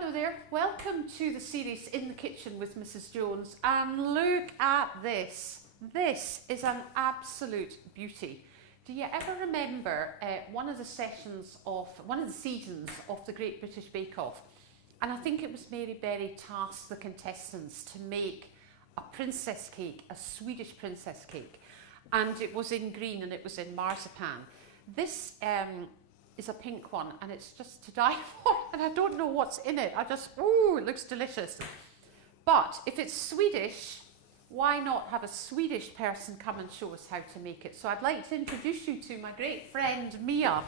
Hello there, welcome to the series In the Kitchen with Mrs. Jones, and look at this. This is an absolute beauty. Do you ever remember one of the seasons of the Great British Bake Off? And I think it was Mary Berry tasked the contestants to make a princess cake, a Swedish princess cake. And it was in green and it was in marzipan. This is a pink one and it's just to die for, and I don't know what's in it. It looks delicious. But if it's Swedish, why not have a Swedish person come and show us how to make it? So I'd like to introduce you to my great friend Mia,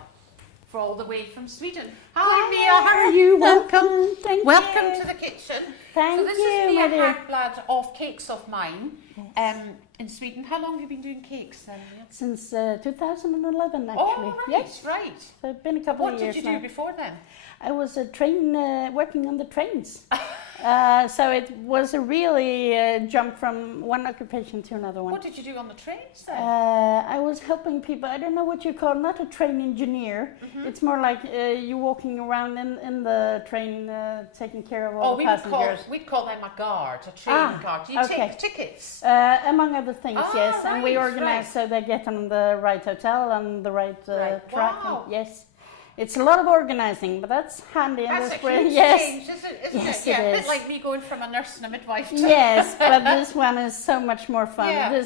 all the way from Sweden. Hi Mia, how are you? Welcome. Thank Welcome you. to the kitchen. Thank so this you, is Mia Mother. Hagblad of Cakes of Mine Yes. in Sweden. How long have you been doing cakes then, Mia? Since 2011, actually. Oh, right, Yes. right. So it's been a couple What of did years you now. do before then? I was working on the trains. So it was a really jump from one occupation to another one. What did you do on the trains then? I was helping people. I don't know what you call, not a train engineer. Mm-hmm. It's more like you walking around in the train, taking care of all the passengers. We'd call them a guard, a train guard. Do you okay. take tickets? Among other things, yes. And we right, organize right. so they get on the right hotel and the right track. Wow. And, yes. It's a lot of organizing, but that's handy in That's this a way. huge Yes. change, isn't Yes, it? Yeah, it a bit is. like me going from a nurse and a midwife to... Yes, but this one is so much more fun. Yeah.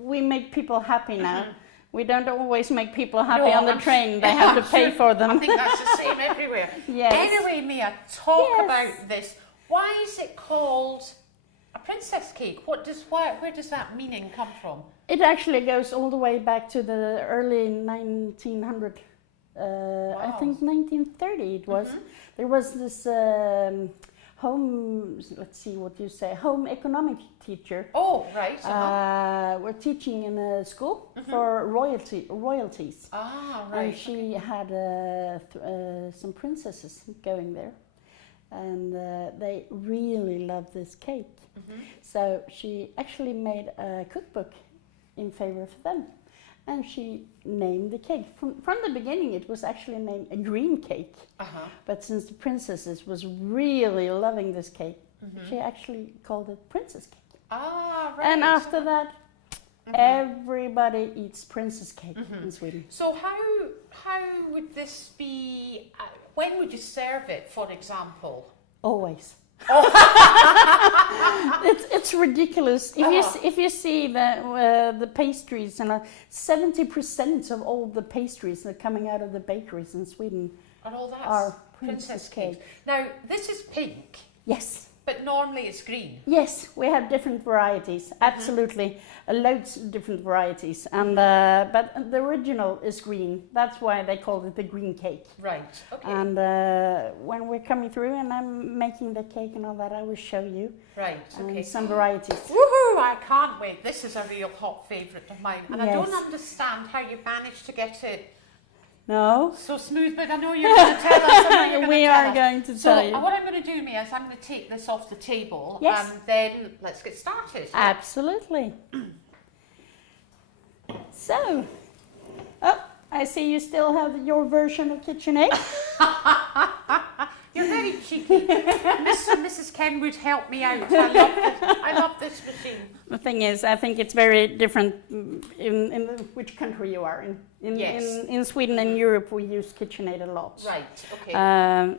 We make people happy now. We don't always make people happy No, on the I'm train. su- They have to I'm pay sure- for them. I think that's the same everywhere. Yes. Anyway, Mia, talk Yes. about this. Why is it called a princess cake? Where does that meaning come from? It actually goes all the way back to the early 1900s. I think 1930 it was. There was this home economic teacher. Oh, right. We're teaching in a school for royalties. Ah, right. And she had some princesses going there, and they really loved this cake. So she actually made a cookbook in favor of them, and she named the cake. From the beginning, it was actually named a green cake, but since the princesses was really loving this cake, she actually called it princess cake. Ah, right. And after that, everybody eats princess cake in Sweden. So how would this be? When would you serve it, for example? Always. It's ridiculous. If you see the pastries, and 70% of all the pastries that are coming out of the bakeries in Sweden And all that's are princess cake. Now, this is pink, Yes. but normally it's green. Yes, we have different varieties. Absolutely, loads of different varieties. And but the original is green. That's why they called it the green cake. Right, okay. And when we're coming through and I'm making the cake and all that, I will show you Right, okay. some varieties. Woohoo! I can't wait. This is a real hot favourite of mine. And I Yes. don't understand how you managed to get it No, so smooth, but I know you're going to tell us. I know you're we gonna are tell us. going to So tell you. what I'm going to do, Mia, is I'm going to take this off the table Yes. and then let's get started. Absolutely. So, I see you still have your version of KitchenAid. You're very cheeky. Mr. and Mrs. Kenwood helped me out. I love this machine. The thing is, I think it's very different in which country you are in. Yes. In Sweden and Europe, we use KitchenAid a lot. Right, okay. And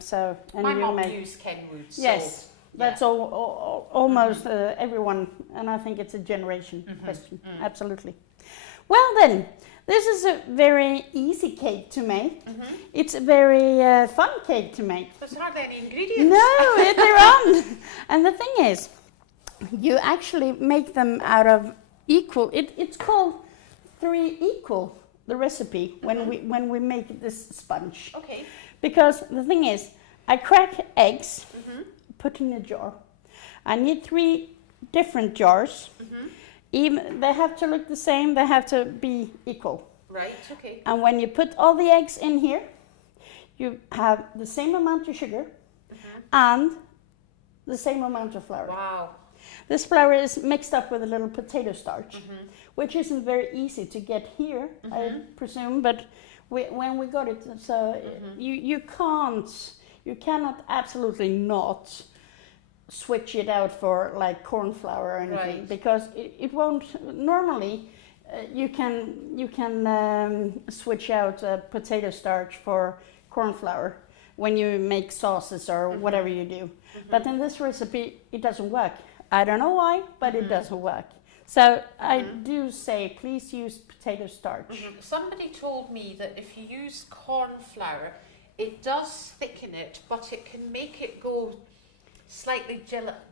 My you mum make used Kenwood. So, yes. That's almost everyone, and I think it's a generation question. Absolutely. Well then, this is a very easy cake to make. It's a very fun cake to make. There's hardly any ingredients. No, they're on. And the thing is, you actually make them out of equal. It's called 3 equal. The recipe when we make this sponge. Okay. Because the thing is, I crack eggs, put in a jar. I need 3 different jars. Even they have to look the same. They have to be equal. Right, okay. And when you put all the eggs in here, you have the same amount of sugar and the same amount of flour. Wow. This flour is mixed up with a little potato starch, which isn't very easy to get here, I presume, but when we got it, so you can't you cannot absolutely not switch it out for like corn flour or anything, Right. because it won't normally. You can switch out potato starch for corn flour when you make sauces or whatever you do. But in this recipe, it doesn't work. I don't know why, but it doesn't work. So I do say, please use potato starch. Somebody told me that if you use corn flour, it does thicken it, but it can make it go slightly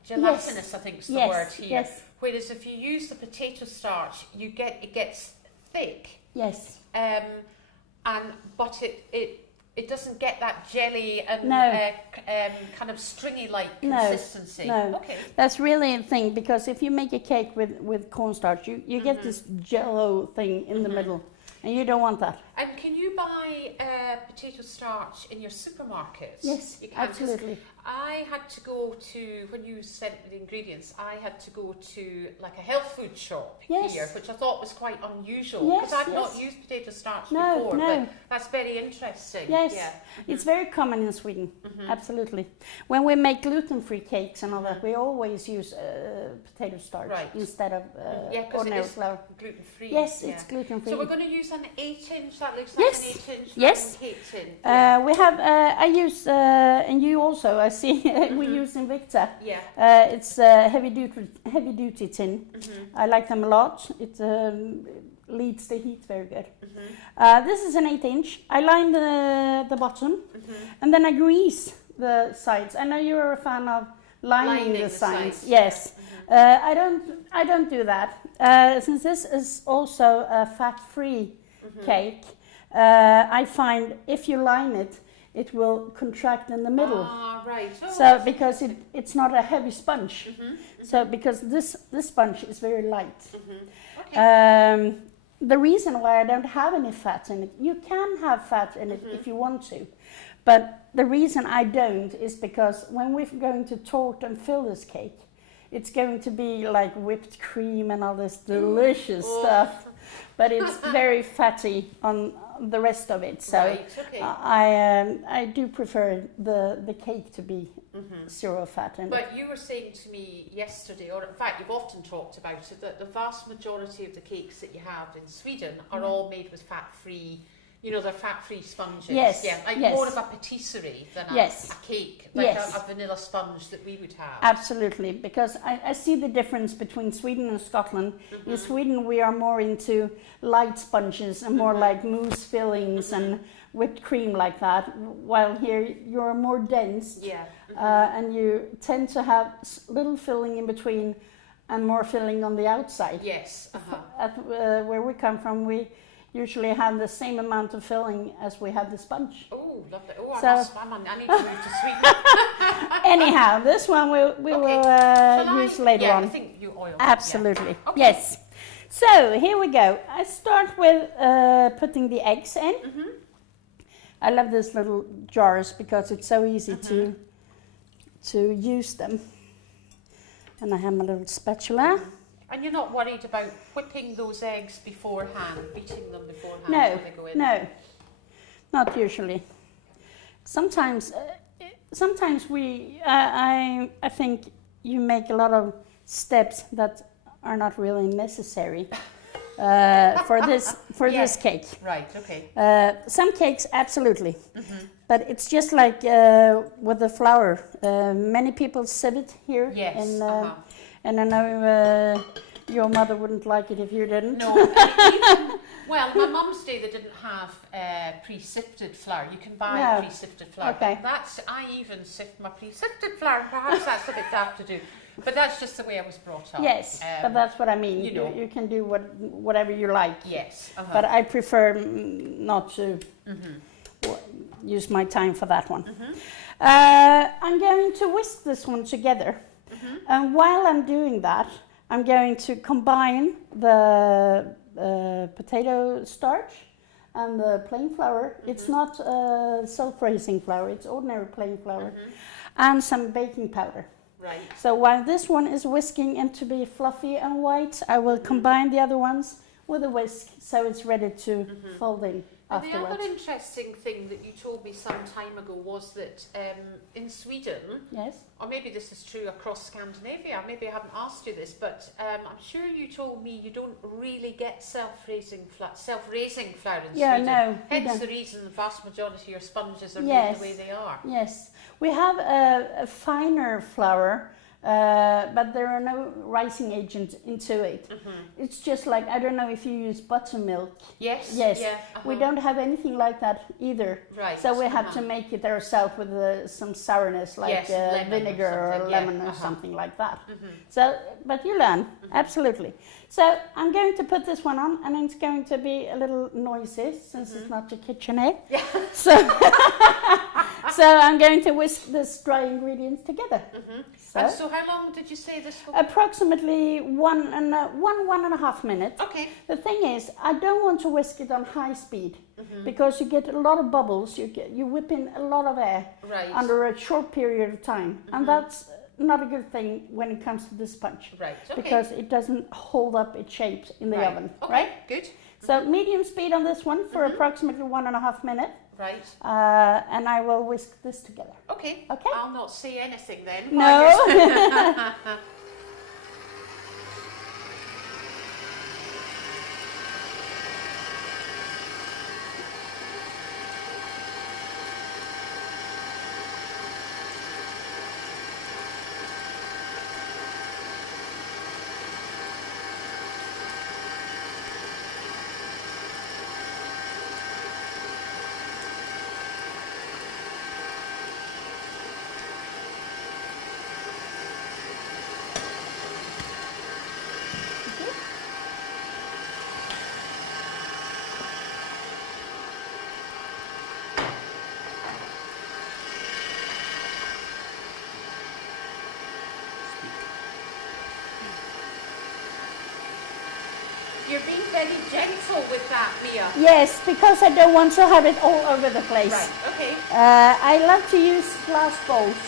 gelatinous, I think is the word here. Yes. Whereas if you use the potato starch, it gets thick. Yes. But it doesn't get that jelly and No. kind of stringy like No, consistency. no. Okay. That's really a thing, because if you make a cake with cornstarch, you get this jello thing in the middle, and you don't want that. And can you buy potato starch in your supermarkets? Yes, you can. 'Cause absolutely. I had to go to, when you sent me the ingredients, I had to go to like a health food shop Yes. here, which I thought was quite unusual, Yes, because I've not yes. used potato starch No, before, no. but that's very interesting. Yes, Yeah. it's very common in Sweden, absolutely. When we make gluten-free cakes and all that, we always use potato starch Right. instead of Yeah, 'cause it ordinary is flour. gluten free. Yes, it's gluten-free. So we're going to use an 8-inch, that looks like Yes, an 8-inch yes. cake tin. We have, I use, and you also, I see, we use Invicta. Yeah. It's heavy duty tin. I like them a lot. It leads the heat very good. This is an 8-inch. I line the bottom, and then I grease the sides. I know you're a fan of lining the sides. Yes. I don't do that. Since this is also a fat-free cake, I find if you line it, it will contract in the middle. Ah, right. Oh, So because it's not a heavy sponge. So because this sponge is very light. Okay. The reason why I don't have any fat in it, you can have fat in it if you want to, but the reason I don't is because when we're going to torte and fill this cake, it's going to be like whipped cream and all this delicious stuff, but it's very fatty on the rest of it. So Right, okay. I do prefer the cake to be zero fat in it. But you were saying to me yesterday, or in fact you've often talked about it, that the vast majority of the cakes that you have in Sweden are all made with fat-free, they're fat-free sponges. Yes, Yeah, like yes. more of a patisserie than Yes. a cake, like Yes. a vanilla sponge that we would have. Absolutely, because I see the difference between Sweden and Scotland. In Sweden, we are more into light sponges and more like mousse fillings and whipped cream like that, while here you're more dense. Yeah. And you tend to have little filling in between and more filling on the outside. Yes. Where we come from, we usually have the same amount of filling as we have the sponge. Oh, lovely. Oh, So- I need to move to Sweden. Anyhow, this one we will Shall use later yeah, on. I think you oil. Absolutely. Yeah. Okay. Yes. So here we go. I start with putting the eggs in. I love these little jars because it's so easy to use them. And I have my little spatula. And you're not worried about whipping those eggs beforehand, beating them beforehand No, when they go in? no, not usually. Sometimes I think you make a lot of steps that are not really necessary for this cake. Right, okay. Some cakes, absolutely. But it's just like with the flour. Many people sieve it here. Yes, And I know your mother wouldn't like it if you didn't. No, even, well, my mum's day they didn't have pre-sifted flour. You can buy No. pre-sifted flour. Okay. I even sift my pre-sifted flour. Perhaps that's a bit daft to do, but that's just the way I was brought up. Yes, but that's what I mean. you know. You can do whatever you like. Yes. But I prefer not to use my time for that one. I'm going to whisk this one together. And while I'm doing that, I'm going to combine the potato starch and the plain flour. It's not self-raising flour, it's ordinary plain flour. And some baking powder. Right. So while this one is whisking and to be fluffy and white, I will combine the other ones with a whisk so it's ready to fold in. And the afterwards. other interesting thing that you told me some time ago was that in Sweden, Yes. or maybe this is true across Scandinavia, maybe I haven't asked you this, but I'm sure you told me you don't really get self-raising flour in Yeah, Sweden. no. we Hence don't. the reason the vast majority of your sponges are Yes. made the way they are. Yes, we have a finer flour, but there are no rising agents into it. It's just like, I don't know if you use buttermilk. Yes. Yes, Yeah, we don't have anything like that either. Right. So we have to make it ourselves with some sourness, like Yes, lemon or vinegar or something, yeah, lemon or something like that. Mhm. So, but you learn, absolutely. So I'm going to put this one on, and it's going to be a little noisy since it's not your KitchenAid. Yeah. So, so I'm going to whisk this dry ingredients together. So, And so how long did you say this will? approximately one and a half minutes. Okay. The thing is, I don't want to whisk it on high speed because you get a lot of bubbles. You whip in a lot of air Right. under a short period of time, and that's not a good thing when it comes to the sponge Right. Okay. because it doesn't hold up its shape in the Right. oven, Okay. right? Good. So medium speed on this one for approximately 1.5 minutes, Right. and I will whisk this together. Okay. Okay. I'll not say anything then. No. while you're- You're being very gentle with that, Mia. Yes, because I don't want to have it all over the place. Right. Okay. I love to use glass bowls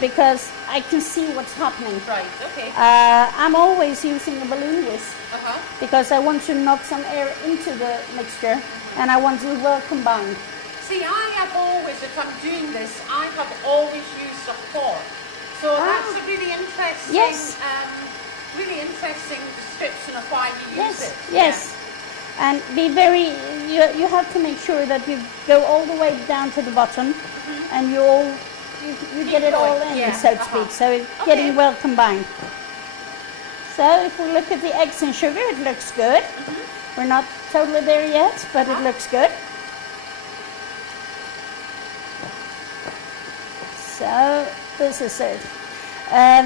because I can see what's happening. Right. Okay. I'm always using a balloon whisk Uh-huh. because I want to knock some air into the mixture and I want it well combined. See, I have always, if I'm doing this, I have always used a fork. So that's a really interesting, Yes. really interesting description of why you use Yes, it. yes. And be very, you have to make sure that you go all the way down to the bottom and you get it all going, in, yeah, so to speak, so it's getting well combined. So if we look at the eggs and sugar, it looks good. We're not totally there yet, but it looks good. So this is it.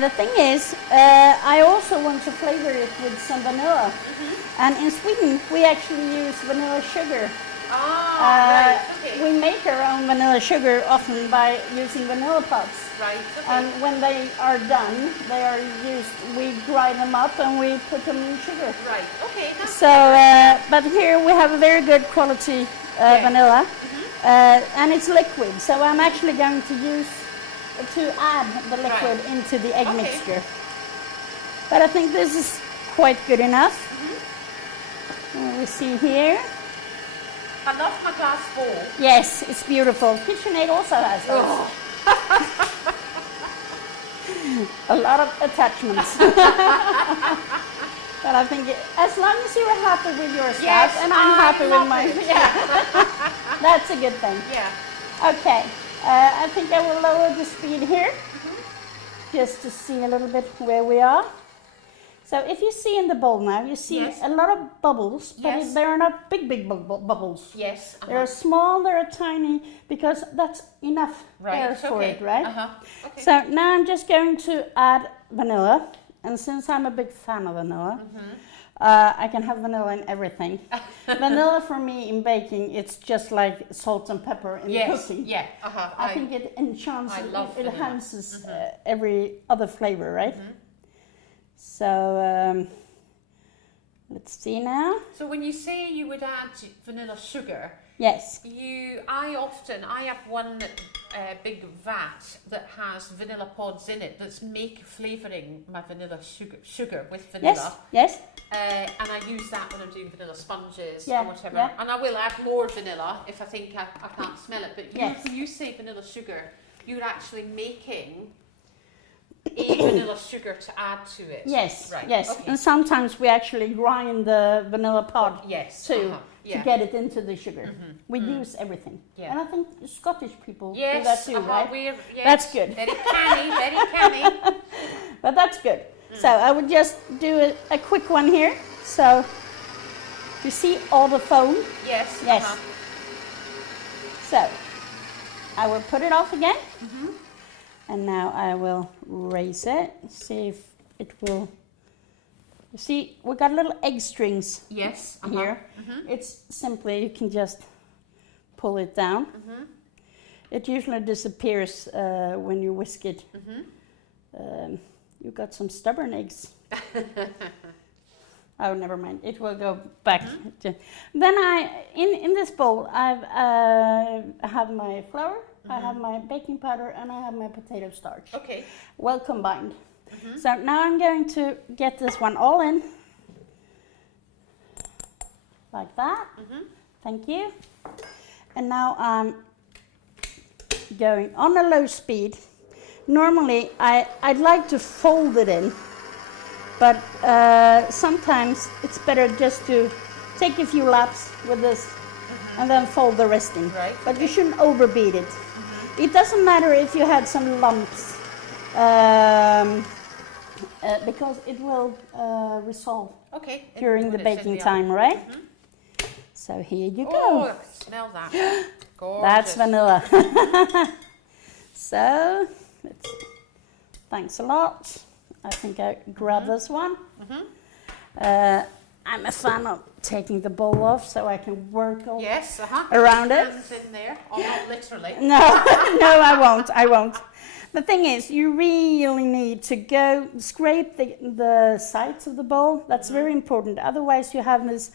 The thing is, I also want to flavor it with some vanilla. And in Sweden, we actually use vanilla sugar. Right. Okay. We make our own vanilla sugar often by using vanilla pods. Right. Okay. And when they are done, they are used, we grind them up and we put them in sugar. Right. Okay. That's So, but here we have a very good quality vanilla, and it's liquid. So I'm actually going to add the liquid into the egg mixture. But I think this is quite good enough. We see here. I love my glass bowl. Yes, it's beautiful. KitchenAid also has those. A lot of attachments. But I think as long as you're happy with your stuff, and I'm happy with mine, that's a good thing. Yeah. Okay, I think I will lower the speed here, just to see a little bit where we are. So if you see in the bowl now, you see a lot of bubbles, but they are not big bubbles. Yes. They're small, they're tiny, because that's enough air for it, right? Okay. So now I'm just going to add vanilla, and since I'm a big fan of vanilla, I can have vanilla in everything. Vanilla for me in baking, it's just like salt and pepper in cooking. Yeah. I think it enhances, I love it vanilla. enhances every other flavor, right? So let's see now. So when you say you would add vanilla sugar, Yes. I have one big vat that has vanilla pods in it that's flavouring my vanilla sugar with vanilla. Yes. And I use that when I'm doing vanilla sponges Yeah, or whatever. yeah. And I will add more vanilla if I think I can't smell it. But Yes. when you say vanilla sugar, you're actually making a vanilla sugar to add to it. Yes. Right. Yes. Okay. And sometimes we actually grind the vanilla pod Yes. too Yeah. to get it into the sugar. Mhm. We use everything. Yeah. And I think Scottish people Yes. do that too, right? Yes. That's good. Very canny. Very canny. But that's good. So I would just do a quick one here. So you see all the foam? Yes. Yes. So I will put it off again. And now I will raise it. See if it will. You see, we got little egg strings Yes. here. It's simply, you can just pull it down. It usually disappears when you whisk it. You got some stubborn eggs. Oh, never mind. It will go back. Then in this bowl, I have my flour, I have my baking powder, and I have my potato starch. Okay. Well combined. So now I'm going to get this one all in. Like that. Thank you. And now I'm going on a low speed. Normally I'd like to fold it in, but sometimes it's better just to take a few laps with this and then fold the rest in. Right. But you shouldn't overbeat it. It doesn't matter if you had some lumps, because it will resolve Okay. during the When it's in baking the time, oven. right? So here you Oh, go. I can smell that. Gorgeous. That's vanilla. So, thanks a lot. I think I grab this one. I'm a fan of taking the bowl off so I can work all Yes. around it. Hands in there. Oh, not literally. No, no, I won't. The thing is, you really need to go scrape the sides of the bowl. That's very important. Otherwise, you have these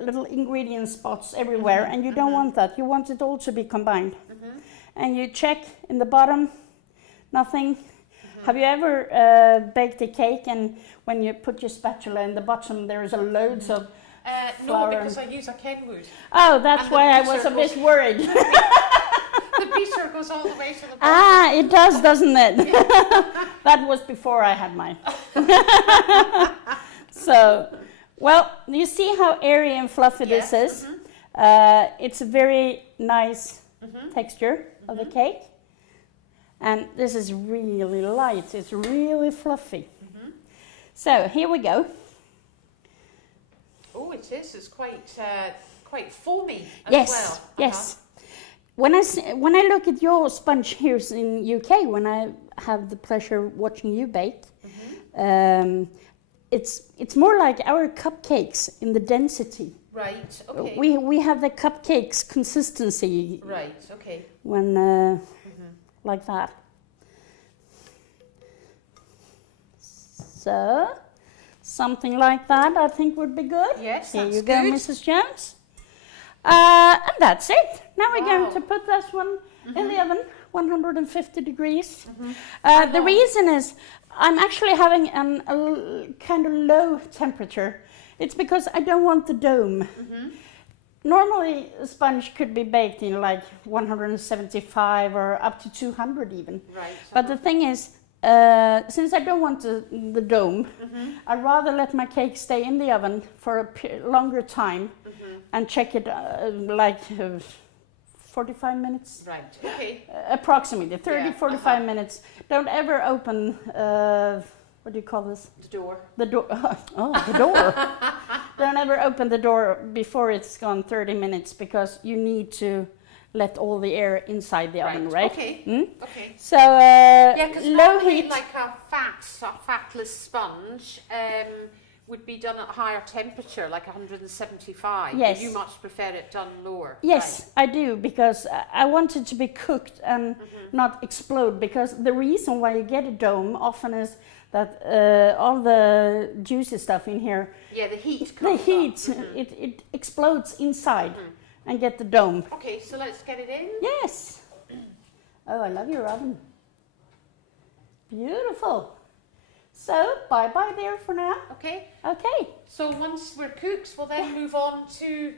little ingredient spots everywhere, and you don't want that. You want it all to be combined. And you check in the bottom, nothing. Have you ever baked a cake and when you put your spatula in the bottom, there's a loads of No, flour because I use a Kenwood. Oh, that's And the why I beater was a goes- bit worried. The beater goes all the way to the bottom. Ah, it does, doesn't it? That was before I had mine. So, well, you see how airy and fluffy this is? It's a very nice texture of the cake. And this is really light, it's really fluffy. So, here we go. Oh, it is. It's quite foamy as Yes, well. yes. When I look at your sponge here in UK, when I have the pleasure watching you bake, it's more like our cupcakes in the density. Right. Okay. We have the cupcakes consistency Right. Okay. when like that. So something like that I think would be good. Yes, Here that's you go, good. Mrs. Jones. And that's it. Now we're Wow. going to put this one in the oven, 150 degrees. How The long? reason is I'm actually having a kind of low temperature. It's because I don't want the dome. Normally a sponge could be baked in like 175 or up to 200 even. Right. But the thing is, since I don't want the dome, I'd rather let my cake stay in the oven for a longer time and check it 45 minutes, Right. Okay. approximately 30, Yeah, 45 minutes. Don't ever open, what do you call this? The door. The door. Oh, the door. Don't ever open the door before it's gone 30 minutes because you need to let all the air inside the oven, right? Okay. Mm? Okay. So, Yeah, because low heat. like a fatless sponge would be done at a higher temperature, like 175. Yes. But you much prefer it done lower. Yes, I do, because I want it to be cooked and not explode, because the reason why you get a dome often is that all the juicy stuff in here, Right. Yeah, the heat the comes heat, up. it explodes inside and get the dome. Okay, so let's get it in. Yes. Oh, I love your oven. Beautiful. So, bye-bye there for now. Okay, Okay. so once we're cooked, we'll then move on to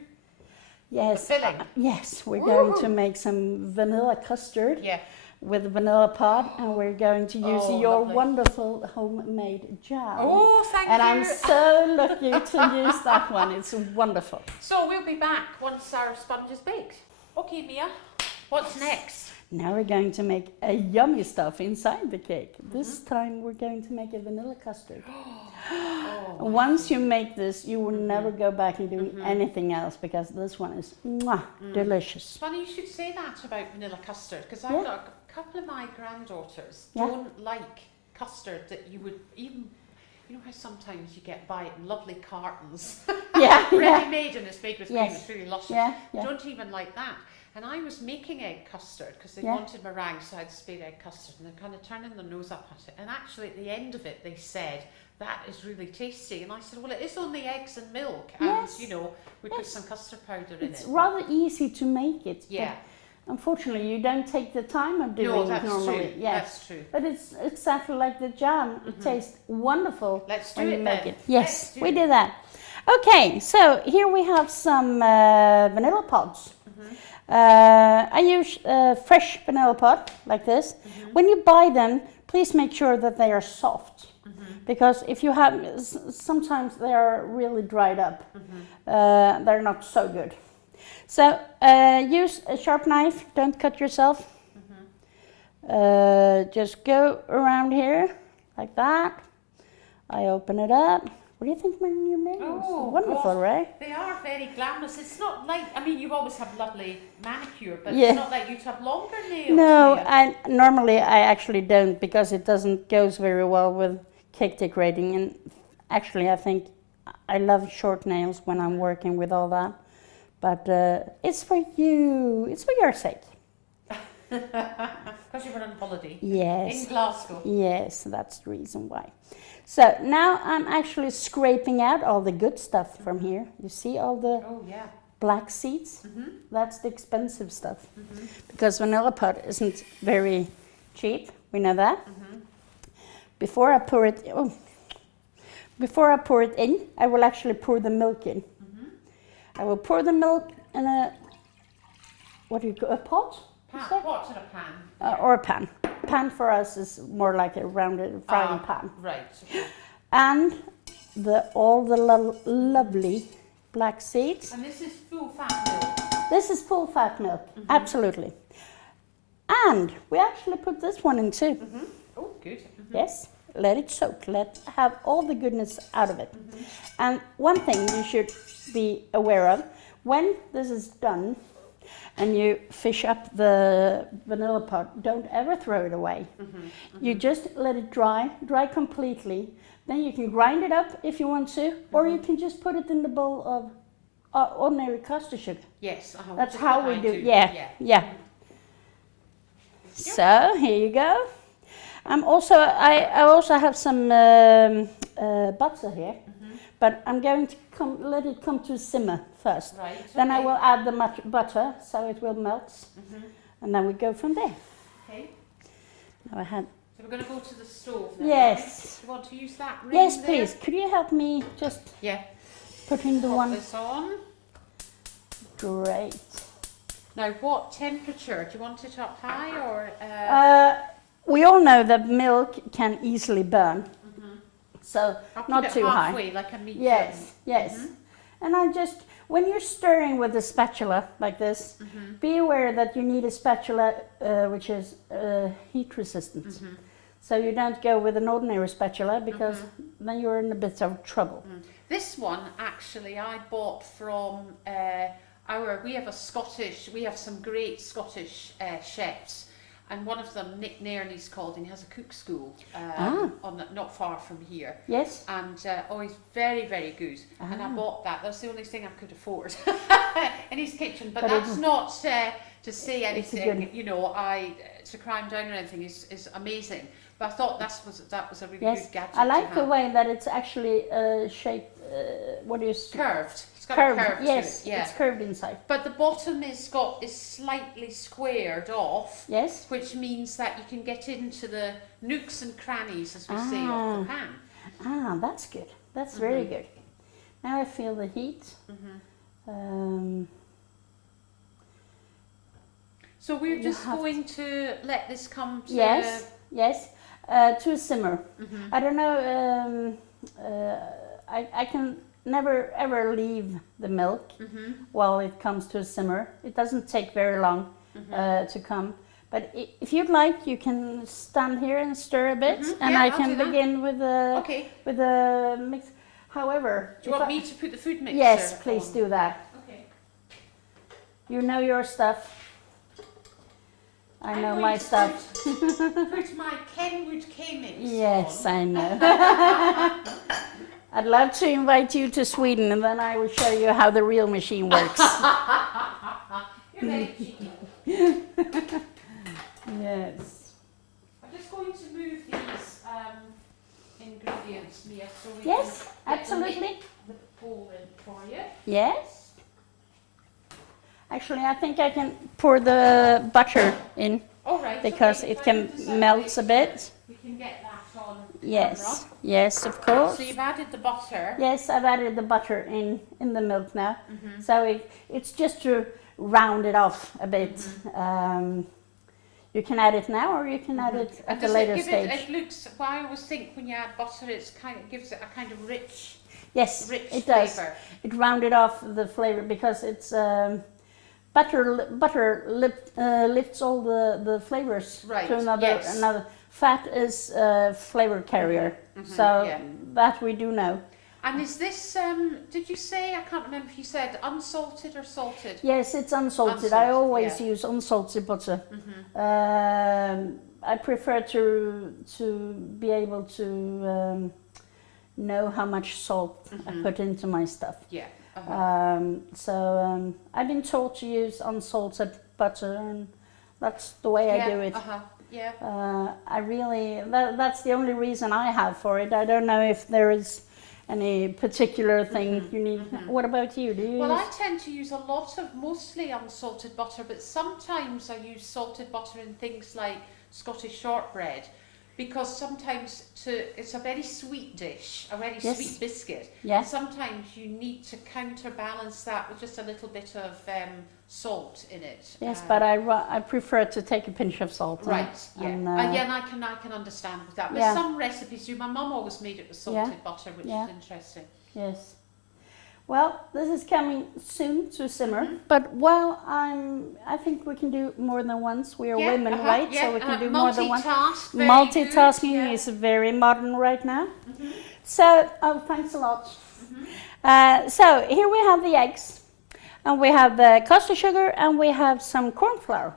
Yes. the filling. Yes, we're going to make some vanilla custard Yeah. with a vanilla pod, and we're going to use Oh, your lovely. wonderful homemade jam. Oh, thank And you. I'm so lucky to use that one. It's wonderful. So we'll be back once our sponge is baked. Okay, Mia, what's next? Now we're going to make a yummy stuff inside the cake. This time we're going to make a vanilla custard. Oh, Once you make this, you will never go back and do anything else, because this one is delicious. it's funny you should say that about vanilla custard, because Yeah. I've got a couple of my granddaughters Yeah. don't like custard that you would even, you know how sometimes you get buy it in lovely cartons, Yeah, yeah, ready-made, and it's made with cream, Yes. it's really luscious. yeah, yeah. Don't even like that. And I was making egg custard because they Yeah. wanted meringue, so I had spade egg custard, and they're kind of turning their nose up at it. And actually, at the end of it, they said, "That is really tasty." And I said, "Well, it is only eggs and milk, and Yes. you know, we put Yes. some custard powder in It's it." rather easy to make it. but Yeah, unfortunately, you don't take the time of doing no, it that's normally. true. Yes. That's true. But it's exactly like the jam. It tastes wonderful Let's do when you it make then. it. Yes, Let's do we it. do that. Okay, so here we have some vanilla pods. I use fresh vanilla pod like this. When you buy them, please make sure that they are soft, because if you have, sometimes they are really dried up. They're not so good. So use a sharp knife. Don't cut yourself. Just go around here like that. I open it up. What do you think my new nails? Oh, Wonderful, gosh. right? They are very glamorous. It's not like, I mean, you always have lovely manicure, but Yeah. it's not like you have longer nails. No, Mia. I normally I actually don't, because it doesn't goes very well with cake decorating. And actually, I think I love short nails when I'm working with all that. But it's for you. It's for your sake. Because you were on holiday Yes. in Glasgow. Yes, that's the reason why. So now I'm actually scraping out all the good stuff from here. You see all the Oh, yeah. black seeds? That's the expensive stuff. Because vanilla pod isn't very cheap. We know that. Before I pour it, in, I will actually pour the milk in. I will pour the milk in a, what do you call a pot? You say? Pot in a pan. Or a pan. Pan for us is more like a rounded frying pan. Right. Okay. And all the lovely black seeds. And this is full fat milk. This is full fat milk, absolutely. And we actually put this one in too. Oh, good. Yes, let it soak. Let have all the goodness out of it. And one thing you should be aware of, when this is done and you fish up the vanilla pot, don't ever throw it away. You just let it dry completely. Then you can grind it up if you want to, or you can just put it in the bowl of ordinary custard sugar. Yes. That's which is how what we I do. Yeah. So here you go. I also have some butter here, but I'm going to let it come to simmer first. Right. Then I okay. will add the butter so it will melt, and then we go from there. Okay. Now I had. So we're going to go to the stove now. Yes. Do you want to use that ring Yes, there? please. Could you help me just Yeah. put in the Pop one? this on. Great. Now, what temperature? Do you want it up high or? We all know that milk can easily burn, so I'll not keep it too high. halfway, like a meat Yes, yes. And I just, when you're stirring with a spatula like this, be aware that you need a spatula which is heat resistant. So you don't go with an ordinary spatula, because then you're in a bit of trouble. This one, actually, I bought from we have some great Scottish chefs. And one of them, Nick Nairney's called, and he has a cook school not far from here. Yes? And he's very, very good. And I bought that. That's the only thing I could afford in his kitchen. But But that's not to say It's a anything, good- you know, to crime down or anything is amazing. But I thought that was a really Yes, good gadget I to like the have. way that it's actually shaped. What do you s- Curved. It's got curved? a curve Yes, to it. Yeah. it's curved inside. But the bottom is slightly squared off, Yes. which means that you can get into the nooks and crannies, as we say, of Ah. the pan. Ah, that's good. That's very good. Now I feel the heat. So we're You just have going to let this come to. Yes, yes, to a simmer. I don't know. I can never ever leave the milk while it comes to a simmer. It doesn't take very long to come. But if you'd like, you can stand here and stir a bit, and Yeah, I I'll can do that. begin with the Okay. mix. However, Do you if want I- me to put the food mixer? Yes, please on? do that. Okay. You know your stuff. I I'm know going my to stuff. Put my Kenwood K-mix Yes, on. I know. I'd love to invite you to Sweden, and then I will show you how the real machine works. You're very cheeky. Yes. I'm just going to move these ingredients, Mia, so we Yes, can get them absolutely. in the bowl in for you. Yes. Actually, I think I can pour the butter in All right. because okay, it if I can move this out melt a way, bit. We can get that on Yes, camera. yes, of course. So you've added the butter. Yes, I've added the butter in the milk now. So it's just to round it off a bit. You can add it now, or you can add it at And a does later it give stage. it looks, well, I always think when you add butter, it gives it a kind of rich Yes, rich it does. flavour. It rounded off the flavor because it's butter lifts all the flavors Right, to another yes. another. Fat is a flavor carrier, so yeah. that we do know. And is this, did you say, I can't remember if you said unsalted or salted? Yes, it's unsalted. I Unsalted, always yeah. use unsalted butter. I prefer to be able to know how much salt I put into my stuff. Yeah. I've been taught to use unsalted butter, and that's the way I do it. Yeah. I really, that's the only reason I have for it. I don't know if there is any particular thing you need. What about you? Do you Well, I use? tend to use a lot of mostly unsalted butter, but sometimes I use salted butter in things like Scottish shortbread, because sometimes it's a very sweet dish, a very Yes. sweet biscuit. Yeah. Sometimes you need to counterbalance that with just a little bit of salt in it. Yes, but I prefer to take a pinch of salt. Right, yeah. and, Yeah, and I can understand with that. But Yeah. some recipes do. My mum always made it with salted Yeah. butter, which Yeah. is interesting. Yes. Well, this is coming soon to simmer, but while I think we can do more than once. We are women, right? Yeah, So we can do more than one. multitask, very Multitasking good, yeah. is very modern right now. So, thanks a lot. So here we have the eggs, and we have the caster sugar, and we have some corn flour.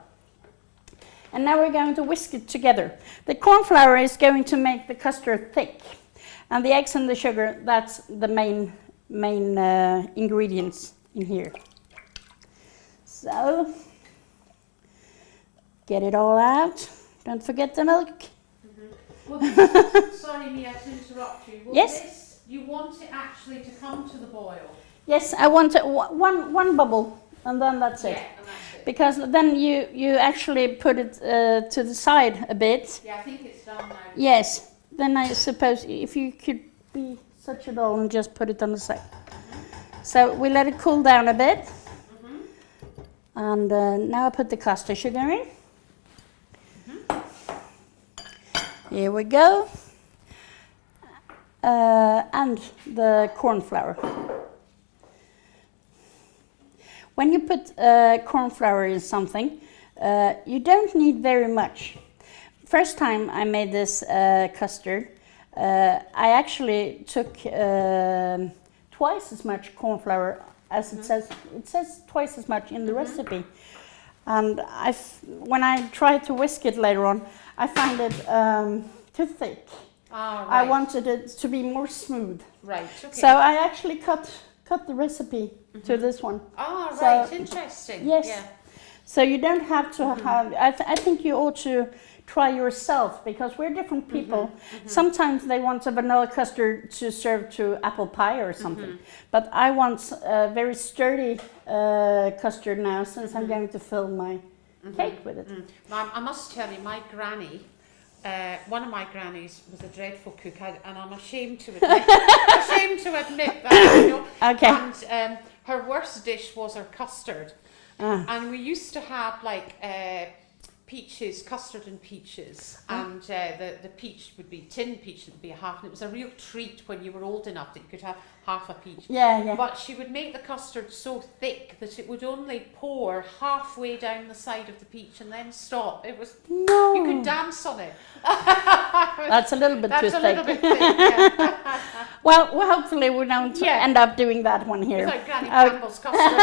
And now we're going to whisk it together. The corn flour is going to make the custard thick, and the eggs and the sugar, that's the main ingredients in here. So, get it all out. Don't forget the milk. Well, sorry, Mia, to interrupt you. Well, Yes? this, you want it actually to come to the boil. Yes, I want one bubble, and then that's it. Yeah, and that's it. Because then you actually put it to the side a bit. Yeah, I think it's done now. Yes. Then I suppose if you could be such a doll and just put it on the side. So we let it cool down a bit. And now I put the caster sugar in. Here we go. And the corn flour. When you put corn flour in something, you don't need very much. First time I made this custard, I actually took twice as much corn flour as it says. It says twice as much in the recipe. And when I tried to whisk it later on, I found it too thick. Ah, I right. wanted it to be more smooth. Right, okay. So I actually cut the recipe to this one. Ah, so- right, interesting. Yes. Yeah. So you don't have to have, I think you ought to try yourself, because we're different people. Sometimes they want a vanilla custard to serve to apple pie or something. But I want a very sturdy custard now, since I'm going to fill my cake with it. I must tell you, my granny, one of my grannies was a dreadful cook, and I'm ashamed to admit that. You know? Okay. And her worst dish was her custard, and we used to have like peaches, custard and peaches, and the peach would be tin peach, it would be a half, and it was a real treat when you were old enough that you could have half a peach. Yeah, yeah. But she would make the custard so thick that it would only pour halfway down the side of the peach and then stop. It was, No. you could dance on it. That's a little bit too That's a thick. little bit thick, yeah. Well, hopefully we don't Yeah. end up doing that one here. It's like Granny Campbell's custard.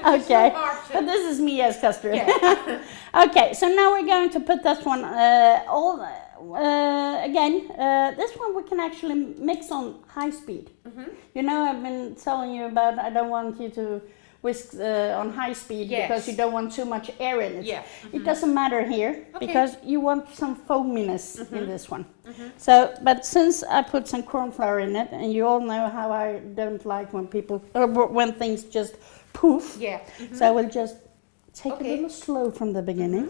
It's Okay. so hard to- But this is me as custard. Yeah. Okay, so now we're going to put that one again. This one we can actually mix on high speed. You know, I've been telling you about, I don't want you to whisk on high speed because you don't want too much air in it. Yeah. It doesn't matter here Okay. because you want some foaminess in this one. So, but since I put some corn flour in it, and you all know how I don't like when people, or when things just poof. Yeah. So I will just take Okay. a little slow from the beginning,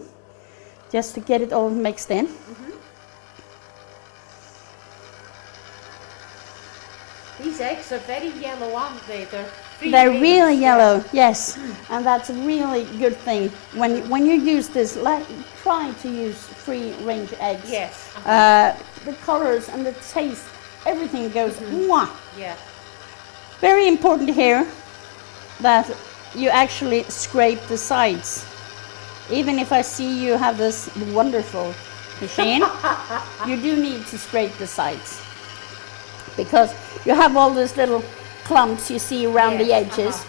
just to get it all mixed in. These eggs are very yellow, aren't they? They're really yellow, yes, and that's a really good thing. When you use this, like, try to use free-range eggs. Yes. The colors and the taste, everything goes mwah. Yeah. Very important here that you actually scrape the sides. Even if I see you have this wonderful machine, you do need to scrape the sides, because you have all these little clumps you see around the edges.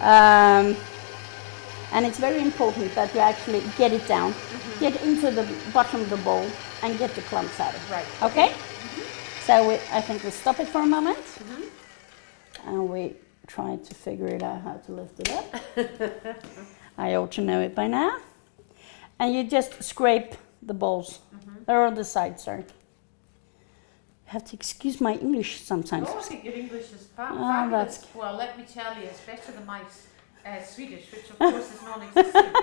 And it's very important that you actually get it down, get into the bottom of the bowl, and get the clumps out of it. Right. Okay? So I think we stop it for a moment, and we try to figure it out how to lift it up. I ought to know it by now. And you just scrape the balls. They're on the side, sorry. I have to excuse my English sometimes. Oh, I think your English is that's- fabulous. Well, let me tell you, it's better than my Swedish, which of course is non-existent.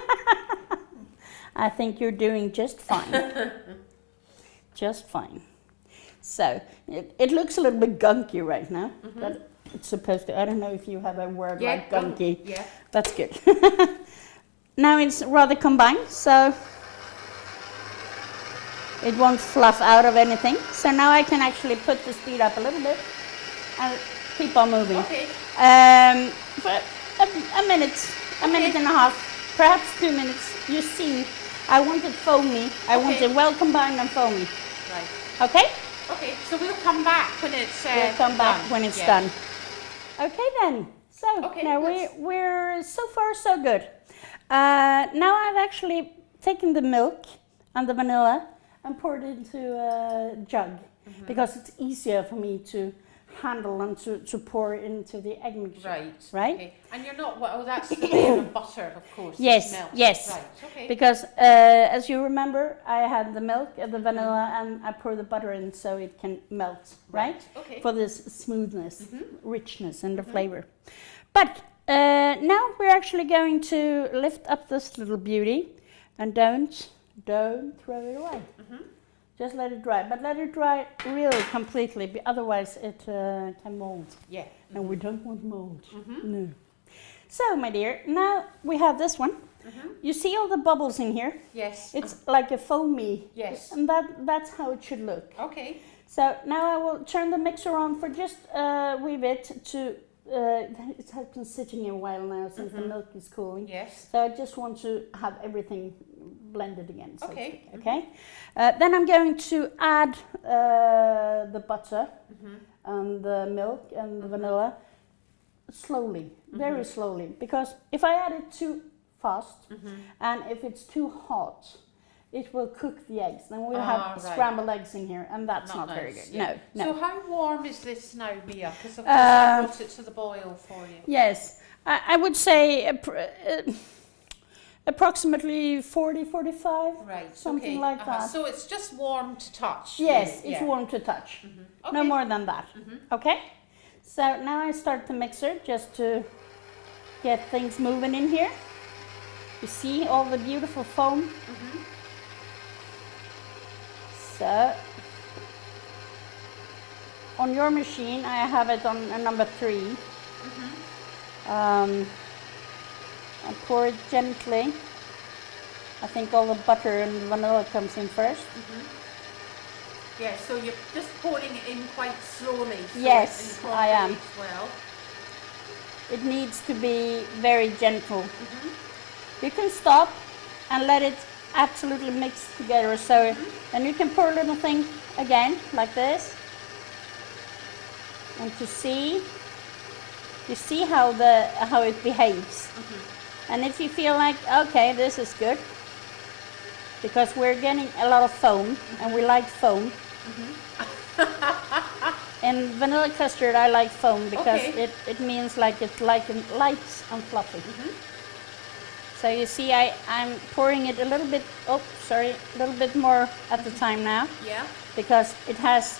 I think you're doing just fine. Just fine. So, it looks a little bit gunky right now, but it's supposed to. I don't know if you have a word like gunky. Yeah. That's good. Now it's rather combined, so it won't fluff out of anything. So now I can actually put the speed up a little bit and keep on moving. Okay. For a minute and a half, perhaps 2 minutes. You see, I want it foamy. I want it well combined and foamy. Right. Okay? Okay. So we'll come back when it's We'll come back when it's done. Okay then. So now we're so far so good. Now I've actually taken the milk and the vanilla and poured it into a jug because it's easier for me to handle and to pour into the egg mixture. Right. Right? Okay. And you're not. Oh, that's the layer of butter, of course. Yes, Melted. yes. Right. Okay. Because as you remember, I had the milk and the vanilla and I pour the butter in so it can melt, right? Okay. For this smoothness, richness and the flavor. But now we're actually going to lift up this little beauty and don't throw it away. Just let it dry, but let it dry really completely, otherwise it can mold. Yeah. And we don't want mold. No. So, my dear, now we have this one. You see all the bubbles in here? Yes. It's like a foamy. Yes. And that's how it should look. Okay. So now I will turn the mixer on for just a wee bit to. It has been sitting a while now since the milk is cooling. Yes. So I just want to have everything blended again. So Okay. to speak, okay. Then I'm going to add the butter and the milk and the vanilla slowly, very slowly, because if I add it too fast and if it's too hot, it will cook the eggs. Then we'll have scrambled eggs in here, and that's not very good. Yeah. No. So how warm is this now, Mia? Because of course I brought it to the boil for you. Yes, I would say approximately 40, 45. Right. Something okay. like that. So it's just warm to touch. Yes, really, it's yeah. warm to touch. Okay. No more than that. Okay? So now I start the mixer just to get things moving in here. You see all the beautiful foam? So, on your machine, I have it on a number 3. I pour it gently. I think all the butter and vanilla comes in first. Yeah, so you're just pouring it in quite slowly. So Yes, it I am. incorporates well. It needs to be very gentle. You can stop and let it absolutely mix together. So, and you can pour a little thing again, like this. And to see, you see how it behaves. And if you feel like, okay, this is good, because we're getting a lot of foam, and we like foam. In vanilla custard, I like foam because Okay. it means like it's like light and fluffy. So you see, I'm pouring it a little bit. Oh, sorry, a little bit more at the time now, Yeah. because it has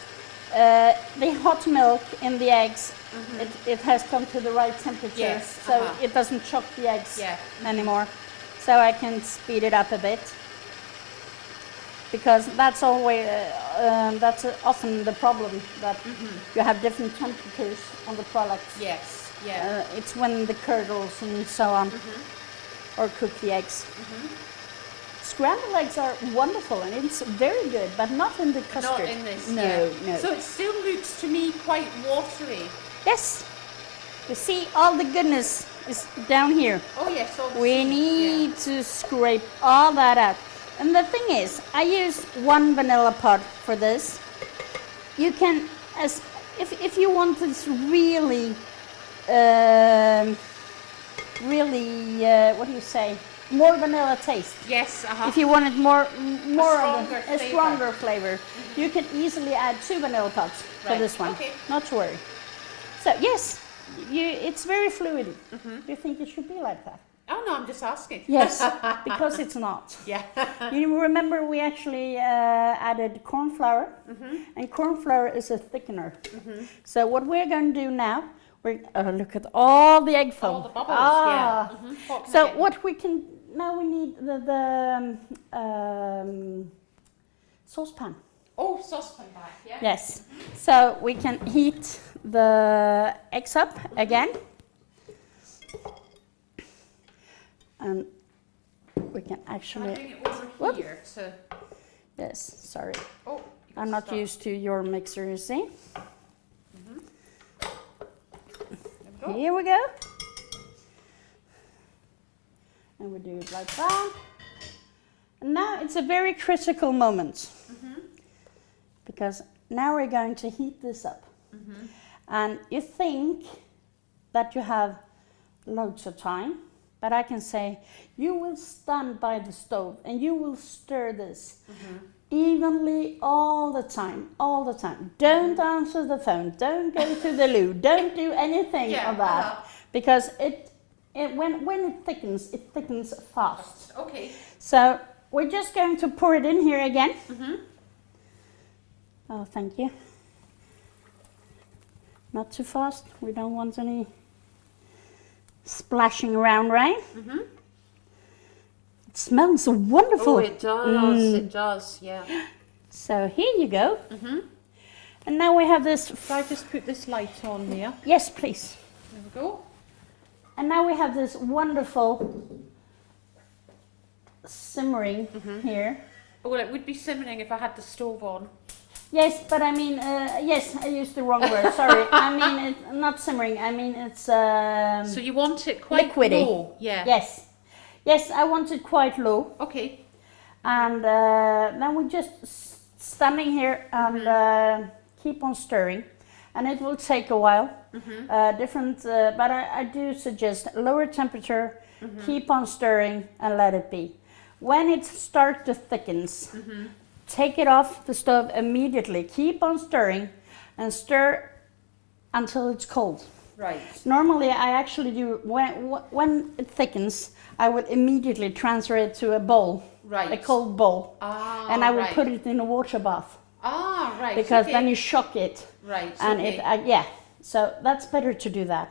the hot milk in the eggs. It has come to the right temperature, Yes, so it doesn't choke the eggs Yeah. anymore. So I can speed it up a bit, because that's always often the problem, that you have different temperatures on the products. Yes. Yeah. It's when the curdles and so on, or cook the eggs. Scrambled eggs are wonderful and it's very good, but not in the custard. Not in this. No, yeah. no. So it still looks to me quite watery. Yes, you see, all the goodness is down here. Oh yes. Obviously. We need to scrape all that out. And the thing is, I use 1 vanilla pod for this. You can, if you want this really, what do you say, more vanilla taste. Yes. If you want it more of stronger a flavor. stronger flavor, you can easily add 2 vanilla pods for Right, this one. okay. Not to worry. So yes, it's very fluid. You think it should be like that? Oh no, I'm just asking. Yes, because it's not. Yeah. You remember we actually added corn flour, and corn flour is a thickener. So what we're going to do now, we're look at all the egg foam. All the bubbles. Ah. Yeah. What can I So get? what we can now, we need the saucepan. Oh, saucepan back. Yeah. Yes. So we can heat the eggs up again, and we can Can I actually. bring it over Whoop. here to? Yes. Sorry. Oh. you can I'm not start. used to your mixer, you see. There we go. Here we go. And we do it like that. And now it's a very critical moment. Because now we're going to heat this up. And you think that you have loads of time, but I can say you will stand by the stove and you will stir this evenly all the time, all the time. Don't answer the phone, don't go to the loo, don't do anything Yeah, of that, because when it thickens fast. Okay. So we're just going to pour it in here again. Oh, thank you. Not too fast, we don't want any splashing around, right? It smells so wonderful. Oh, it does. It does. Yeah. So here you go. And now we have this. So I just put this light on there. Yes, please. There we go. And now we have this wonderful simmering here. Well, it would be simmering if I had the stove on. Yes, but I mean, yes, I used the wrong word. Sorry. I mean, not simmering. I mean, it's. So you want it quite liquidy. low? Yeah. Yes. Yes, I want it quite low. Okay. And then we just standing here and keep on stirring. And it will take a while. But I do suggest lower temperature, keep on stirring and let it be. When it starts to thickens, take it off the stove immediately. Keep on stirring and stir until it's cold. Right. Normally I actually do, when it thickens, I will immediately transfer it to a bowl, Right. a cold bowl, Ah, and I will right. put it in a water bath Ah, right. because okay. then you shock it, Right. and okay. it yeah. So that's better to do that.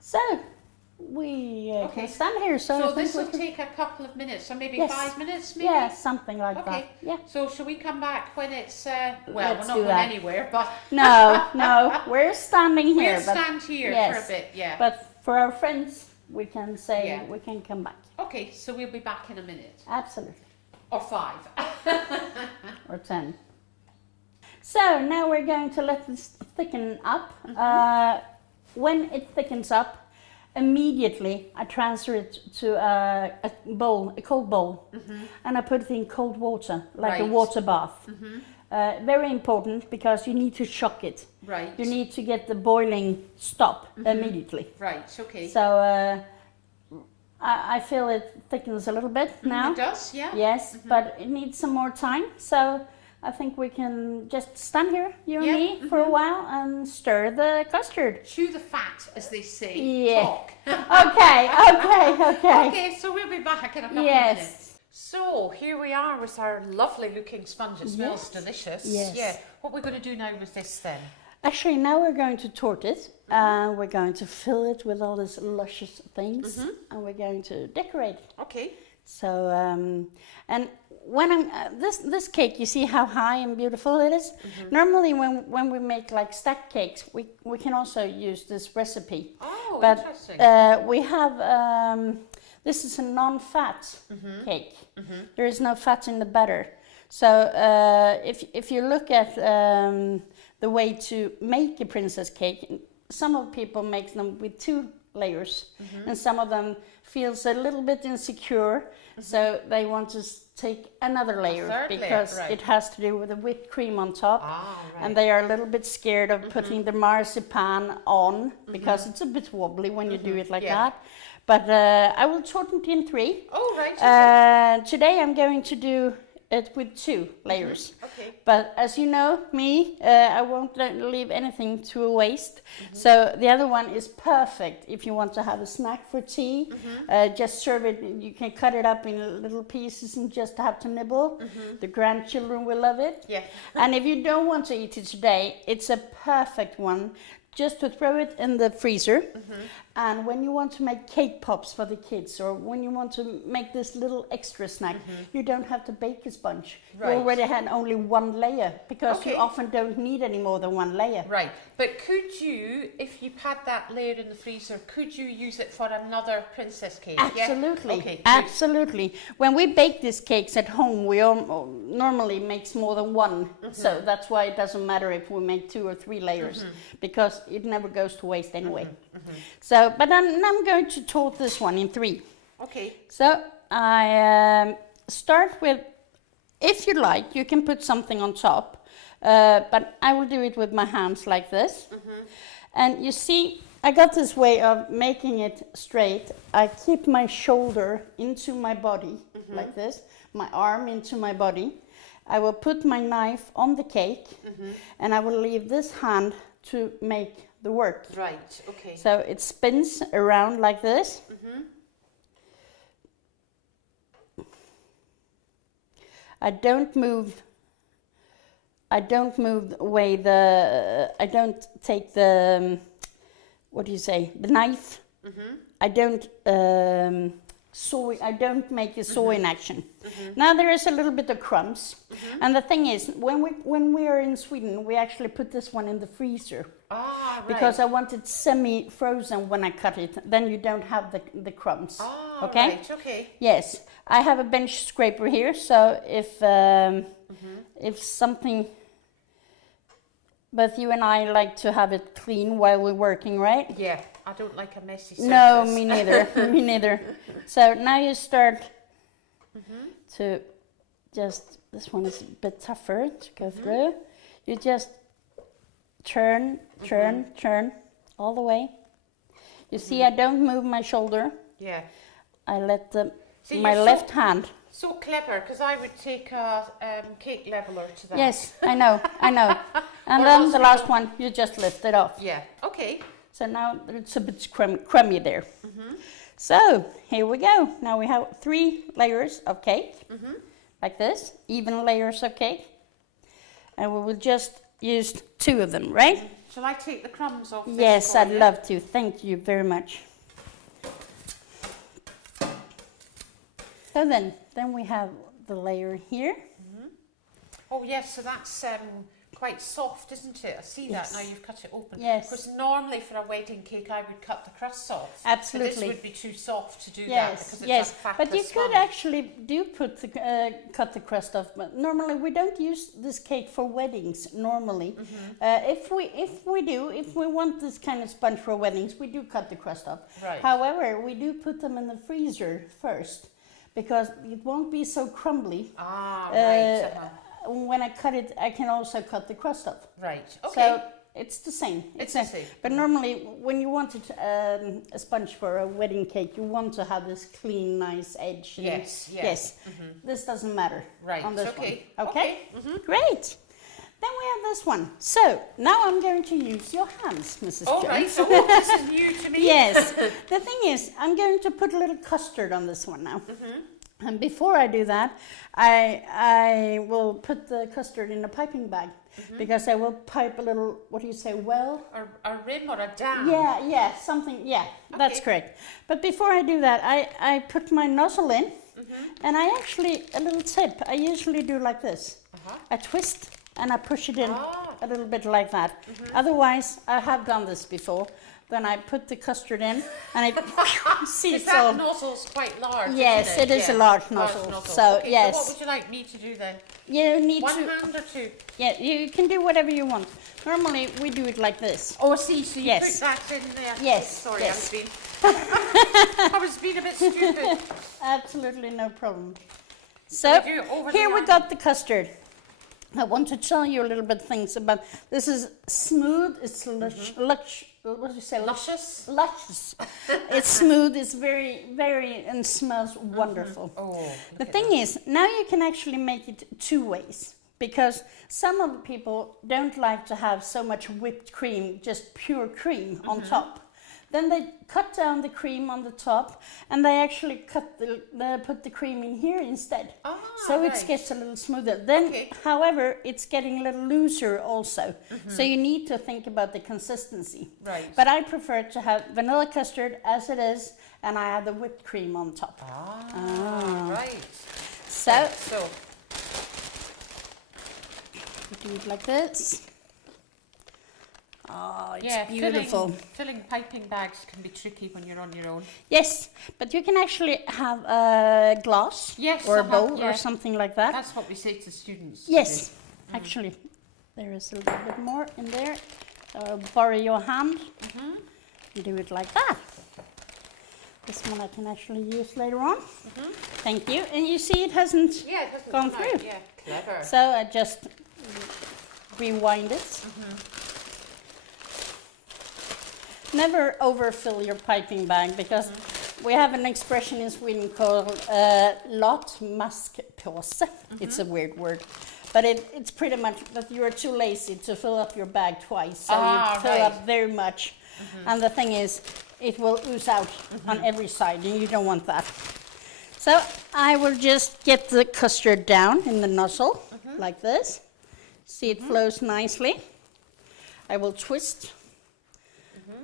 So we Okay. can stand here. So, I So think this we will can- take a couple of minutes, so maybe Yes. 5 minutes, maybe? yeah, something like Okay. that. Yeah. So shall we come back when it's, well, Let's we're not do going that. anywhere, but No, no, we're standing here. we'll but, stand here yes. for a bit, yeah. but for our friends, we can say Yeah. we can come back. Okay, so we'll be back in a minute. Absolutely. Or 5. Or 10. So now we're going to let this thicken up. When it thickens up, immediately I transfer it to a bowl, a cold bowl, and I put it in cold water, like a Right. water bath. Very important because you need to shock it. Right. You need to get the boiling stop immediately. Right, okay. So I feel it thickens a little bit now. It does, yeah? Yes, but it needs some more time. So I think we can just stand here, you and Yeah, me, for a while and stir the custard. Chew the fat, as they say. Yeah. Talk. Okay. Okay, so we'll be back in a couple of Yes. minutes. So here we are with our lovely looking sponge. It smells Yes. delicious. Yes. Yeah. What we're going to do now with this then? Actually, now we're going to torte it. We're going to fill it with all these luscious things, and we're going to decorate it. Okay. So, and when I'm this cake, you see how high and beautiful it is. Normally, when we make like stacked cakes, we can also use this recipe. Oh, But interesting. we have this is a non-fat cake. There is no fat in the batter. So if you look at the way to make a princess cake, some of people make them with 2 layers, and some of them feels a little bit insecure, so they want to take another layer third layer, because right. it has to do with the whipped cream on top. Ah, right. And they are a little bit scared of putting the marzipan on because it's a bit wobbly when you do it like Yeah. that. But I will shorten it in 3. Oh, right. Today I'm going to do it with 2 layers. Okay. But as you know me, I won't leave anything to waste. So the other one is perfect if you want to have a snack for tea. Just serve it. You can cut it up in little pieces and just have to nibble. The grandchildren will love it. Yeah. And if you don't want to eat it today, it's a perfect one just to throw it in the freezer. And when you want to make cake pops for the kids, or when you want to make this little extra snack, you don't have to bake a sponge. Right. You already had only 1 layer because you Okay. often don't need any more than 1 layer. Right. But could you, if you had that layer in the freezer, could you use it for another princess cake? Absolutely, Yeah? Okay. good. absolutely. When we bake these cakes at home, we normally makes more than 1. So that's why it doesn't matter if we make 2 or 3 layers because it never goes to waste anyway. So, but I'm going to torte this one in 3. Okay. So I start with, if you like, you can put something on top, but I will do it with my hands like this. And you see, I got this way of making it straight. I keep my shoulder into my body like this, my arm into my body. I will put my knife on the cake, and I will leave this hand to make the work. Right. Okay. So it spins around like this. I don't move away I don't take the, what do you say, the knife. I don't saw, I don't make a sawing action. Now there is a little bit of crumbs. And the thing is, when we are in Sweden, we actually put this one in the freezer. Ah, right. Because I want it semi-frozen when I cut it. Then you don't have the crumbs. Ah, okay? right. Okay. Yes. I have a bench scraper here, so if something... Both you and I like to have it clean while we're working, right? Yeah. I don't like a messy surface. No, me neither. Me neither. So now you start to just... This one is a bit tougher to go through. You just turn all the way. You see, I don't move my shoulder. Yeah. I let See, my you're left hand. So clever, because I would take a cake leveler to that. Yes, I know. And Or then else the last one, you just lift it off. Yeah. Okay. So now it's a bit crummy there. So here we go. Now we have 3 layers of cake, like this, even layers of cake. And we will just use 2 of them, right? Shall I take the crumbs off this Yes, for I'd you? love to. Thank you very much. So then we have the layer here. Oh yes, so that's quite soft, isn't it? I see Yes. that now you've cut it open. Yes. Because normally for a wedding cake I would cut the crust off. Absolutely. But this would be too soft to do that Yes, because it's yes, a fatless but you could sponge. actually do put the cut the crust off. But normally we don't use this cake for weddings. Normally, if we want this kind of sponge for weddings, we do cut the crust off. Right. However, we do put them in the freezer first because it won't be so crumbly. Ah, right. When I cut it, I can also cut the crust off. Right. Okay. So it's the same. It's the same. But normally, when you want it, a sponge for a wedding cake, you want to have this clean, nice edge. And Yes, yes. Yes. This doesn't matter. Right, On this okay, one. Okay. okay, Great. Then we have this one. So now I'm going to use your hands, Mrs. All Jones. right. So this is new to me. Yes. The thing is, I'm going to put a little custard on this one now. And before I do that, I will put the custard in a piping bag because I will pipe a little, what do you say, well? A rim or a dam. Yeah, something, that's Okay. correct. But before I do that, I put my nozzle in and I actually, a little tip, I usually do like this. I twist and I push it in a little bit like that. Otherwise, I have done this before. Then I put the custard in and I see Is it's all. that nozzle's quite large? Yes, isn't it is a large nozzle. So, okay, yes. So what would you like me to do then? You need One to, hand or 2? yeah, you can do whatever you want. Normally, we do it like this. Oh, see, so you Yes. put that in there. Yes, Sorry, yes. I was being a bit stupid. Absolutely no problem. So, we do it over here the we iron. got the custard. I want to tell you a little bit things about, this is smooth, it's what do you say? Luscious? Luscious. It's smooth, it's very, and smells wonderful. Oh, The thing is, now you can actually make it 2 ways because some of the people don't like to have so much whipped cream, just pure cream on top. Then they cut down the cream on the top and they actually put the cream in here instead. Ah, So it right. gets a little smoother. Then, Okay. however, it's getting a little looser also. So you need to think about the consistency. Right. But I prefer to have vanilla custard as it is and I add the whipped cream on top. Right. So So, we do it like this. Oh, it's yeah, beautiful. Filling piping bags can be tricky when you're on your own. Yes, but you can actually have a glass Yes, or a I have, bowl yeah. or something like that. That's what we say to students. to Yes, do. actually, there is a little bit more in there. Borrow your hand and do it like that. This one I can actually use later on. Thank you. And you see it hasn't Yeah, it hasn't gone come out. through. Yeah, clever. So I just rewind it. Never overfill your piping bag because we have an expression in Sweden called latmaskpåse. It's a weird word. But it's pretty much that you are too lazy to fill up your bag twice. So you fill right. up very much. And the thing is, it will ooze out on every side and you don't want that. So I will just get the custard down in the nozzle like this. See it flows nicely. I will twist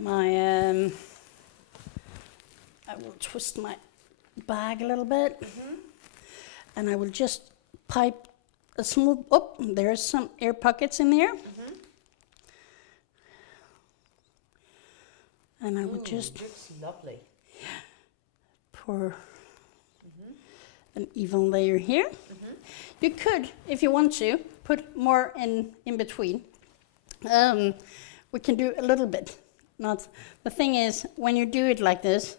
my bag a little bit, and I will just pipe a small. Oh, there's some air pockets in there, and I will just Looks lovely. pour an even layer here. You could, if you want to, put more in between. We can do a little bit. Not the thing is, when you do it like this,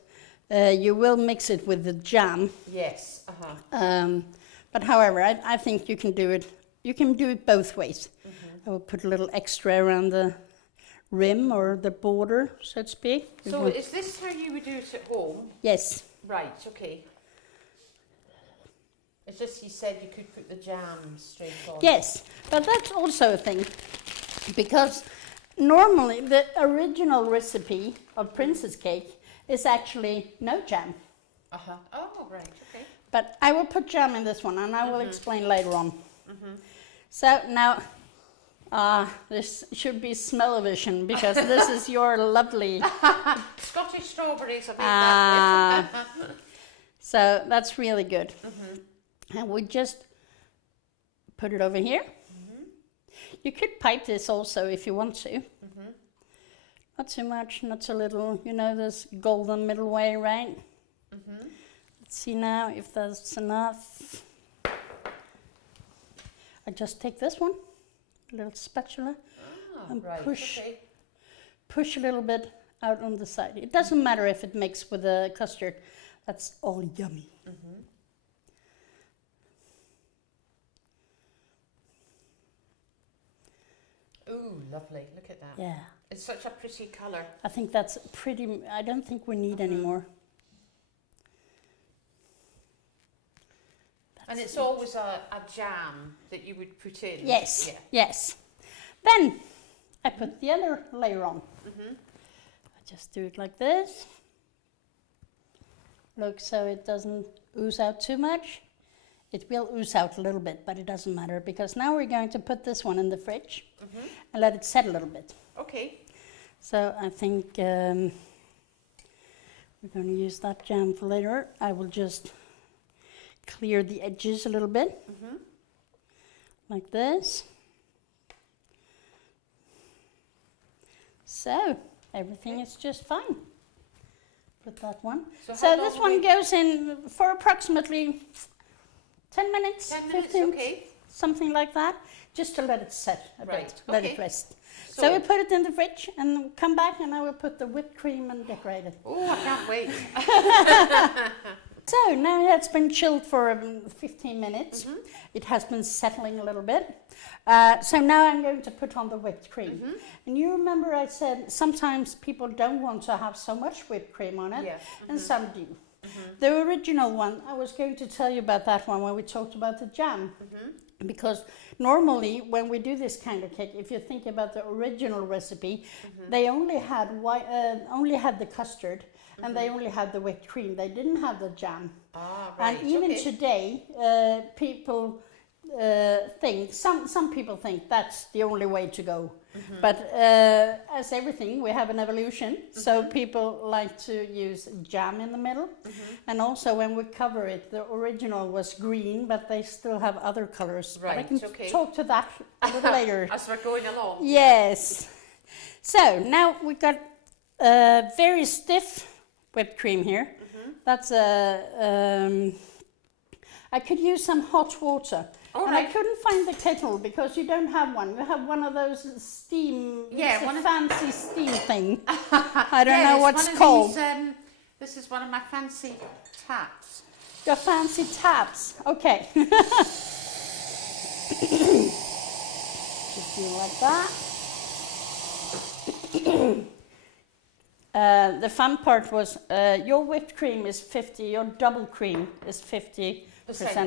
you will mix it with the jam. Yes. But however, I think you can do it. You can do it both ways. I will put a little extra around the rim or the border, so to speak. So is this how you would do it at home? Yes. Right. Okay. It's just you said you could put the jam straight on. Yes, but that's also a thing, because normally the original recipe of princess cake is actually no jam. Uh-huh. Oh, right, okay. But I will put jam in this one, and I will explain later on. Mm-hmm. So now, this should be smell-o-vision, because this is your lovely... Scottish strawberries, I've made that with. So that's really good. And we just put it over here. You could pipe this also if you want to. Not too much, not too little. You know this golden middle way, right? Let's see now if that's enough. I just take this one, a little spatula, and push a little bit out on the side. It doesn't matter if it mixes with the custard. That's all yummy. Ooh, lovely. Look at that. Yeah. It's such a pretty colour. I think that's pretty, I don't think we need any more. And it's always a jam that you would put in. Yes, Yeah. yes. Then I put the other layer on. I just do it like this. Look, so it doesn't ooze out too much. It will ooze out a little bit, but it doesn't matter, because now we're going to put this one in the fridge and let it set a little bit. Okay. So I think we're going to use that jam for later. I will just clear the edges a little bit, like this. So everything is just fine. Put that one. So this one goes in for approximately 10 minutes, 10 minutes, 15, okay. something like that, just to let it set a Right, bit, let okay. it rest. So we put it in the fridge and come back, and I will put the whipped cream and decorate it. Oh, I can't wait. So now it's been chilled for 15 minutes. It has been settling a little bit. So now I'm going to put on the whipped cream. And you remember I said sometimes people don't want to have so much whipped cream on it, and some do. The original one, I was going to tell you about that one when we talked about the jam. Because normally when we do this kind of cake, if you think about the original recipe, they only had the custard, and they only had the whipped cream. They didn't have the jam. Ah, right. And even today, people think, some people think that's the only way to go. But as everything, we have an evolution. So people like to use jam in the middle. And also when we cover it, the original was green, but they still have other colors. Right, but I can okay. talk to that a little later. As we're going along. Yes. So now we got very stiff whipped cream here. That's I could use some hot water. And I couldn't find the kettle because you don't have one. You have one of those steam, fancy steam thing. I don't know what it's called. These, this is one of my fancy taps. Your fancy taps. Okay. Just do like that. The fun part was your whipped cream is 50, your double cream is 50%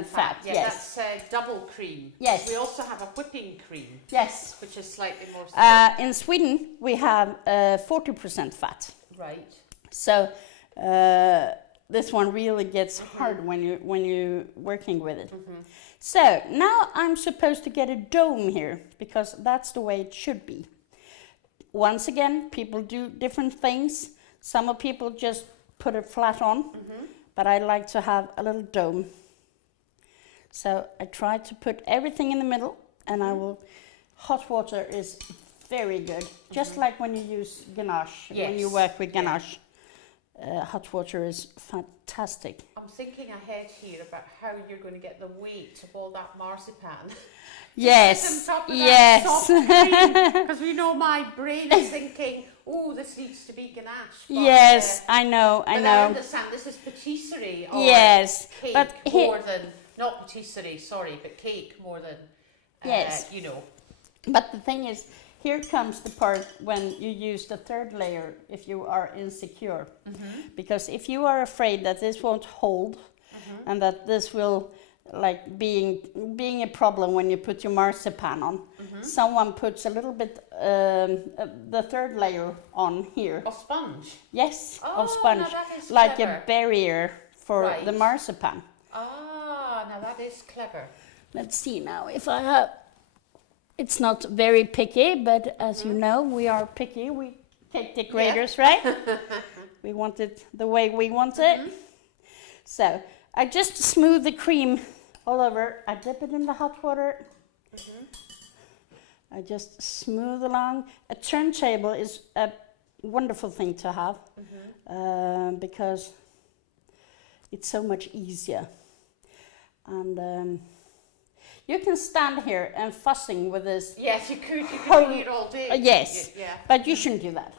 fat. Yeah, yes. That's double cream. Yes. We also have a whipping cream. Yes. Which is slightly more. In Sweden, we have 40% fat. Right. So this one really gets hard when you're working with it. So now I'm supposed to get a dome here because that's the way it should be. Once again, people do different things. Some people just put it flat on, but I like to have a little dome. So I try to put everything in the middle, and I will. Hot water is very good, just like when you use ganache. Yes. When you work with ganache, hot water is fantastic. I'm thinking ahead here about how you're going to get the weight of all that marzipan. Yes, yes. Because we know my brain is thinking, oh, this needs to be ganache. But, yes, I know, I but know. I understand this is patisserie or yes, cake but more than, not patisserie, sorry, but cake more than, yes. you know. But the thing is, here comes the part when you use the third layer if you are insecure. Because if you are afraid that this won't hold and that this will like being a problem when you put your marzipan on. Someone puts a little bit the third layer on here. Of sponge? Yes, Oh, of sponge, now that is like clever. a barrier for Right. the marzipan. Ah, now that is clever. Let's see now if I have. It's not very picky, but as you know, we are picky. We cake decorators, right? We want it the way we want it. So I just smooth the cream all over. I dip it in the hot water. I just smooth along. A turntable is a wonderful thing to have because it's so much easier. And you can stand here and fussing with this. Yes, you could Whole- be here all day. Yes, Yeah. but you shouldn't do that.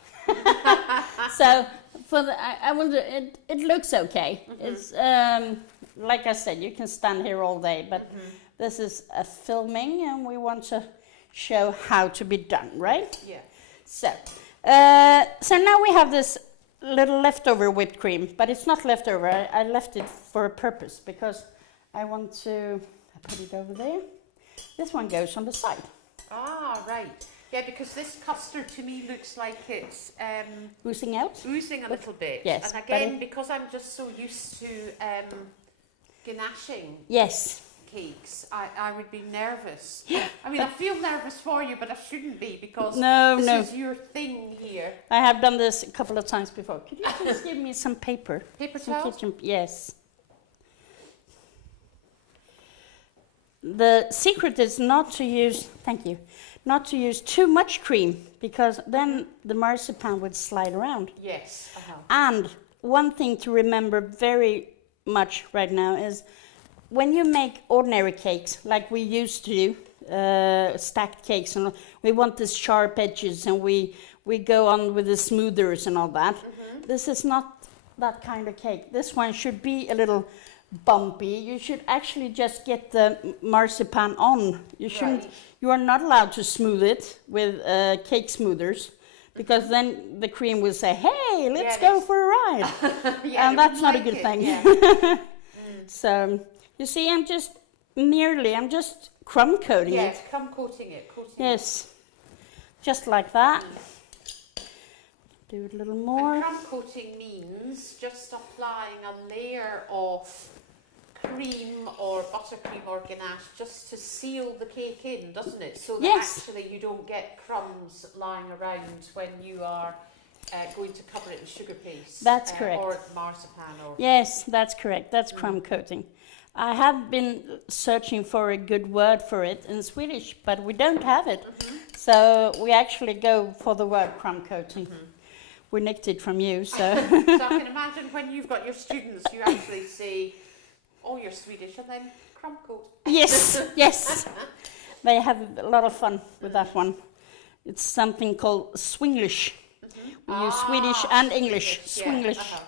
So for the, I will do it. It looks okay. It's like I said, you can stand here all day, but this is a filming, and we want to show how to be done, right? Yeah. So, so now we have this little leftover whipped cream, but it's not leftover. I left it for a purpose because I want to. I put it over there. This one goes on the side. Ah, right. Yeah, because this custard to me looks like it's Oozing out. oozing a little bit. Yes, And but again, because I'm just so used to ganaching Yes. cakes, I would be nervous. I mean, I feel nervous for you, but I shouldn't be because No, this no. is your thing here. I have done this a couple of times before. Could you please give me some paper? Paper Some towels? kitchen, yes. The secret is not to use, thank you, not to use too much cream because then the marzipan would slide around. Yes. And one thing to remember very much right now is when you make ordinary cakes like we used to do, stacked cakes, and we want these sharp edges and we go on with the smoothers and all that. This is not that kind of cake. This one should be a little bumpy. You should actually just get the marzipan on. You shouldn't. Right. You are not allowed to smooth it with cake smoothers because then the cream will say, "Hey, let's go for a ride," Yeah, and that's not a good thing. Yeah. So you see, I'm just crumb coating Yes, it. crumb coating it. Coating Yes, just like that. Do it a little And more. crumb coating means just applying a layer of cream or buttercream or ganache just to seal the cake in, doesn't it? So that Yes. actually you don't get crumbs lying around when you are going to cover it in sugar paste. That's correct. Or marzipan or... Yes, that's correct. That's crumb coating. I have been searching for a good word for it in Swedish, but we don't have it. So we actually go for the word crumb coating. We nicked it from you, so. So I can imagine when you've got your students, you actually say, oh, you're Swedish, and then crumb coat. Yes, yes. They have a lot of fun with that one. It's something called Swinglish. We use Swedish and English. Yeah, Swinglish.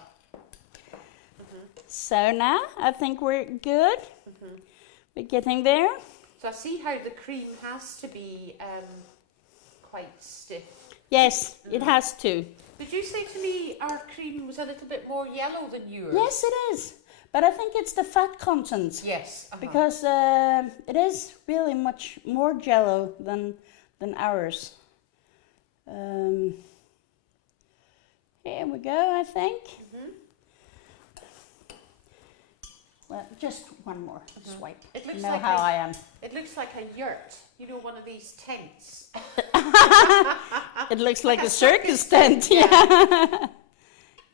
So now I think we're good. We're getting there. So I see how the cream has to be quite stiff. Yes, it has to. Did you say to me our cream was a little bit more yellow than yours? Yes, it is. But I think it's the fat content. Yes. Because it is really much more jello than ours. Here we go, I think. Well, just one more swipe. It You looks know like how I am. It looks like a yurt. You know, one of these tents. It looks like a circus tent. Yeah.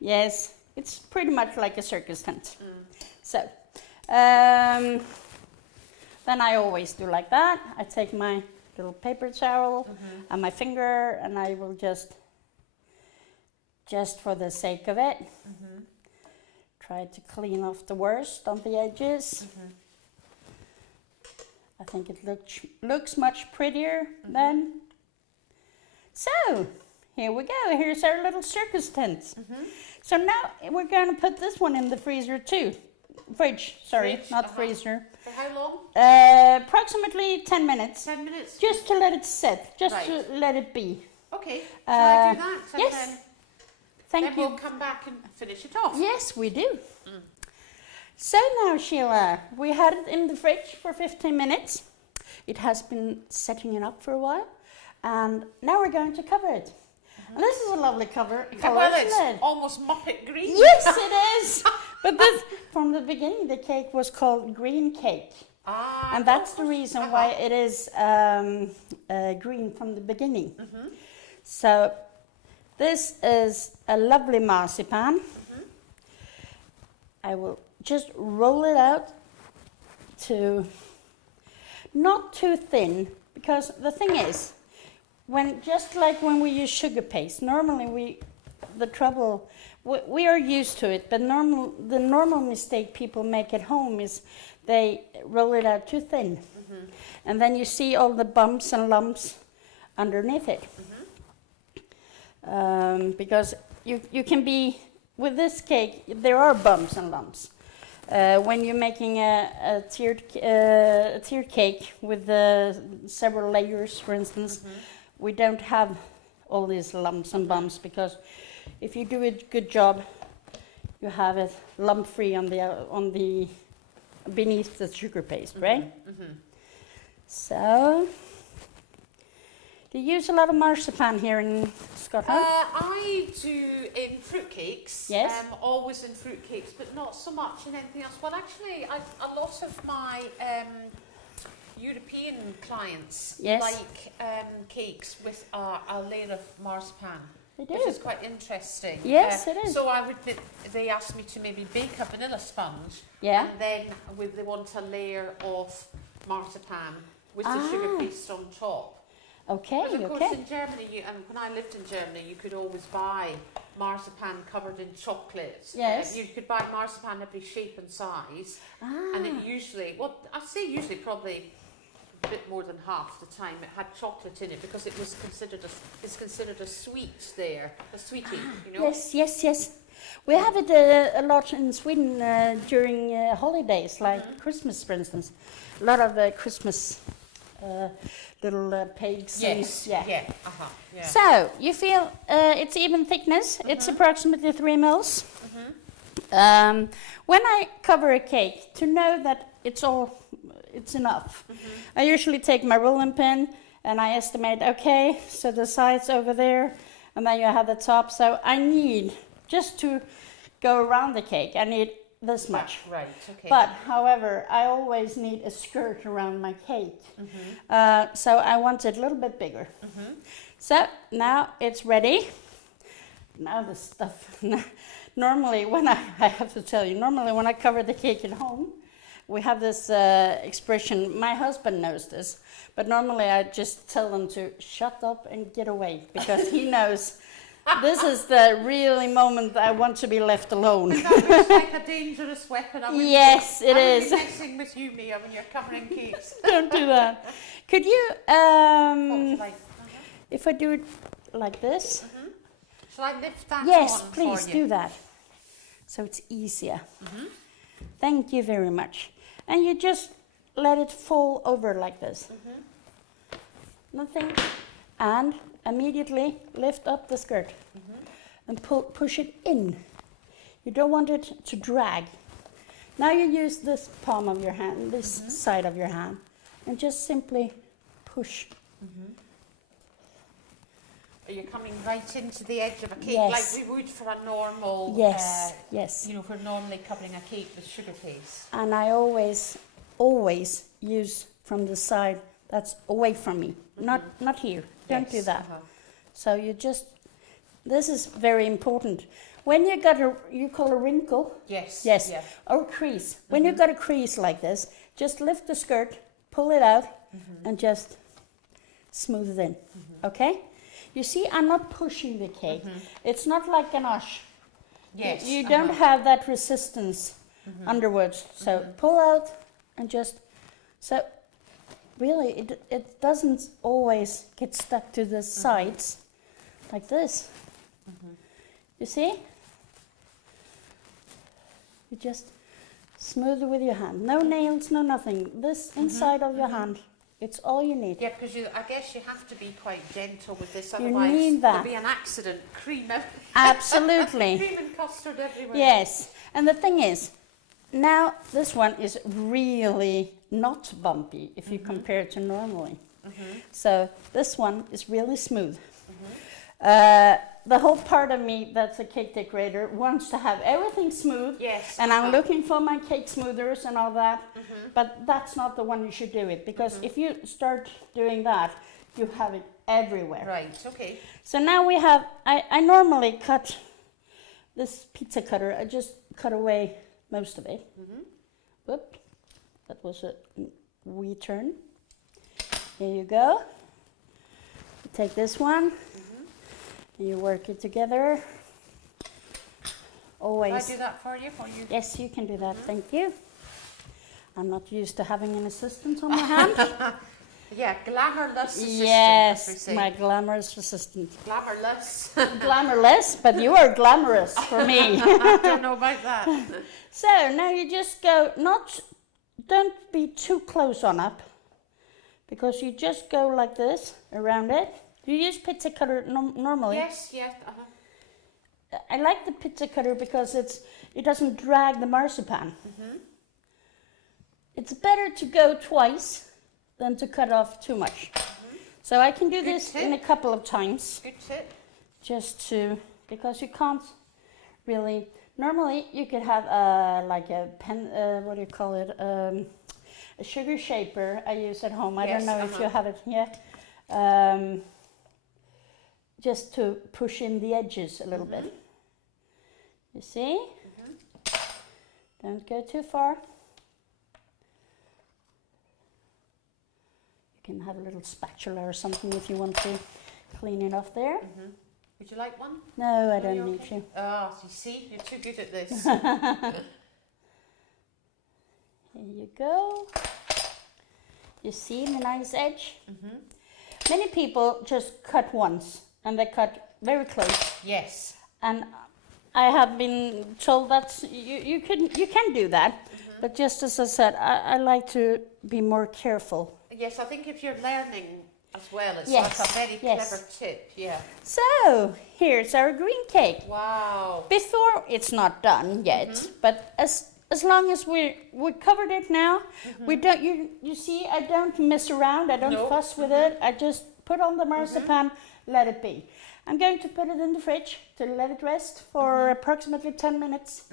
Yes, it's pretty much like a circus tent. So, then I always do like that. I take my little paper towel and my finger, and I will just for the sake of it, try to clean off the worst on the edges. I think it looks much prettier then. So, here we go. Here's our little circus tent. So now we're going to put this one in the freezer too. Fridge, sorry, Fridge, not freezer. For how long? Approximately 10 minutes. 10 minutes? Just to let it set, just Right. to let it be. Okay. Shall I do that? And yes. Then Thank you. we'll come back and finish it off. Yes, we do. So now, Sheila, we had it in the fridge for 15 minutes. It has been setting it up for a while, and now we're going to cover it. And this is a lovely color, Well, isn't it's it? almost Muppet green. Yes, it is. But this, from the beginning, the cake was called green cake. And that's the reason why it is green from the beginning. So this is a lovely marzipan. I will just roll it out to not too thin, because the thing is, just like when we use sugar paste, normally we are used to it, but the normal mistake people make at home is they roll it out too thin, and then you see all the bumps and lumps underneath it. Because you can be, with this cake, there are bumps and lumps. When you're making a tiered cake with several layers, for instance, we don't have all these lumps and bumps, because if you do a good job, you have it lump-free on the beneath the sugar paste, right? So, do you use a lot of marzipan here in Scotland? I do in fruitcakes. Yes. Always in fruitcakes, but not so much in anything else. Well, actually, a lot of my European clients like cakes with a layer of marzipan. They do. Which is quite interesting. Yes, it is. So they asked me to maybe bake a vanilla sponge, Yeah. and then they want a layer of marzipan with the sugar paste on top. Okay, But of course, okay. in Germany, and when I lived in Germany, you could always buy marzipan covered in chocolate. Yes. You could buy marzipan every shape and size, and it usually, well, I'd say usually probably a bit more than half the time it had chocolate in it, because it was considered a sweet there, a sweetie, you know. Yes. We have it a lot in Sweden during holidays, like Christmas, for instance. A lot of Christmas little pigs. Yes. Yeah. So you feel it's even thickness. It's approximately 3 mils. When I cover a cake, to know that it's enough, I usually take my rolling pin and I estimate. Okay, so the sides over there, and then you have the top. So I need, just to go around the cake, I need this much. Right. Okay. But, however, I always need a skirt around my cake. So I want it a little bit bigger. So now it's ready. Now the stuff. Normally, when I have to tell you, normally when I cover the cake at home, we have this expression. My husband knows this, but normally I just tell them to shut up and get away, because he knows this is the really moment I want to be left alone. That looks like a dangerous weapon. Yes, it is. I wouldn't be messing with you, Mia, when you're covering cakes. Don't do that. Could you, if I do it like this? Shall I lift that Yes, on please for you? do that. So it's easier. Thank you very much. And you just let it fall over like this. Nothing. And immediately lift up the skirt and push it in. You don't want it to drag. Now you use this palm of your hand, this side of your hand, and just simply push. Are you coming right into the edge of a cake, Yes. like we would for a normal, Yes. you know, for normally covering a cake with sugar paste? And I always use from the side that's away from me, not here. Don't do that. So you just, this is very important. When you got you call a wrinkle? Yes. Yes. Yeah. Or crease. When you got a crease like this, just lift the skirt, pull it out, and just smooth it in. Okay? You see, I'm not pushing the cake. It's not like ganache. Yes. You don't have that resistance underwards. So pull out and just, so really it doesn't always get stuck to the sides like this. You see? You just smooth it with your hand. No nails, no nothing. This inside of your hand, it's all you need. Yeah, because I guess you have to be quite gentle with this, You otherwise need that. there'll be an accident. Cream, Absolutely. cream and custard everywhere. Yes. And the thing is, Now this one is really not bumpy if you compare it to normally. So this one is really smooth. The whole part of me that's a cake decorator wants to have everything smooth. Yes. And I'm looking for my cake smoothers and all that. But that's not the one you should do it, because if you start doing that, you have it everywhere. Right, okay. So now we have, I normally cut this pizza cutter, I just cut away most of it. Whoop, that was a wee turn. Here you go. You take this one, and you work it together. Always. Can I do that for you? Or you? Yes, you can do that, thank you. I'm not used to having an assistant on my hand. Yeah, glamourless assistant, as we Yes, say. my glamorous assistant. Glamourless. Glamorless, but you are glamorous for me. I don't know about that. So now you just go, don't be too close on up, because you just go like this around it. You use pizza cutter normally. Yes, yes. I like the pizza cutter because it doesn't drag the marzipan. It's better to go twice than to cut off too much. So I can do Good this tip. in a couple of times, Good tip. just to, because you can't really, normally you could have like a pen, what do you call it, a sugar shaper I use at home. I Yes, don't know if you uh-huh. have it here. Just to push in the edges a little bit. You see? Don't go too far. You can have a little spatula or something if you want to clean it off there. Would you like one? No, I Are don't you need okay? you. Oh, you see, you're too good at this. Here you go. You see the nice edge? Many people just cut once and they cut very close. Yes. And I have been told that you can do that, but just as I said, I like to be more careful. Yes, I think if you're learning as well, it's Yes, like a very yes. clever tip. Yeah. So here's our green cake. Wow. Before, it's not done yet, but as long as we covered it now, we don't. You see, I don't mess around. I don't No. fuss with it. I just put on the marzipan, let it be. I'm going to put it in the fridge to let it rest for approximately 10 minutes.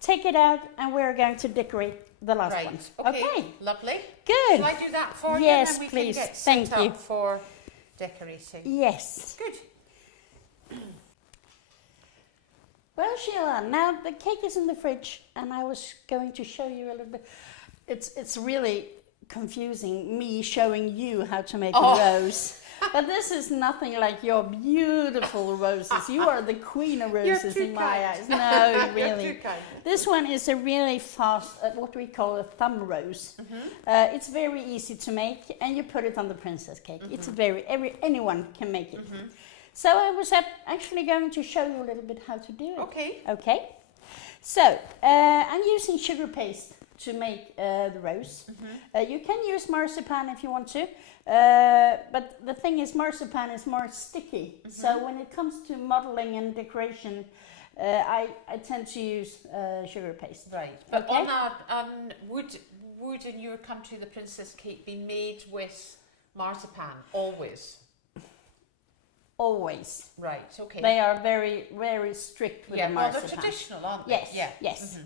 Take it out, and we're going to decorate the last Right. ones. Okay. Lovely. Good. Shall I do that for you? Yes, And then we please. can get set Thank up you. for decorating. Yes. Good. Well, Sheila, now the cake is in the fridge, and I was going to show you a little bit. It's really confusing, me showing you how to make a rose. But this is nothing like your beautiful roses. You are the queen of roses too in my kind. eyes. No, You're really. too kind. This one is a really fast, what we call a thumb rose. It's very easy to make, and you put it on the princess cake. It's anyone can make it. So I was actually going to show you a little bit how to do it. Okay. Okay. So I'm using sugar paste to make the rose. You can use marzipan if you want to, but the thing is, marzipan is more sticky. So when it comes to modeling and decoration, I tend to use sugar paste. Right. But Okay. would in your country the princess cake be made with marzipan always? Always. Right. Okay. They are very, very strict with the well, marzipan. they're traditional, aren't they? Yes, Yeah. yes.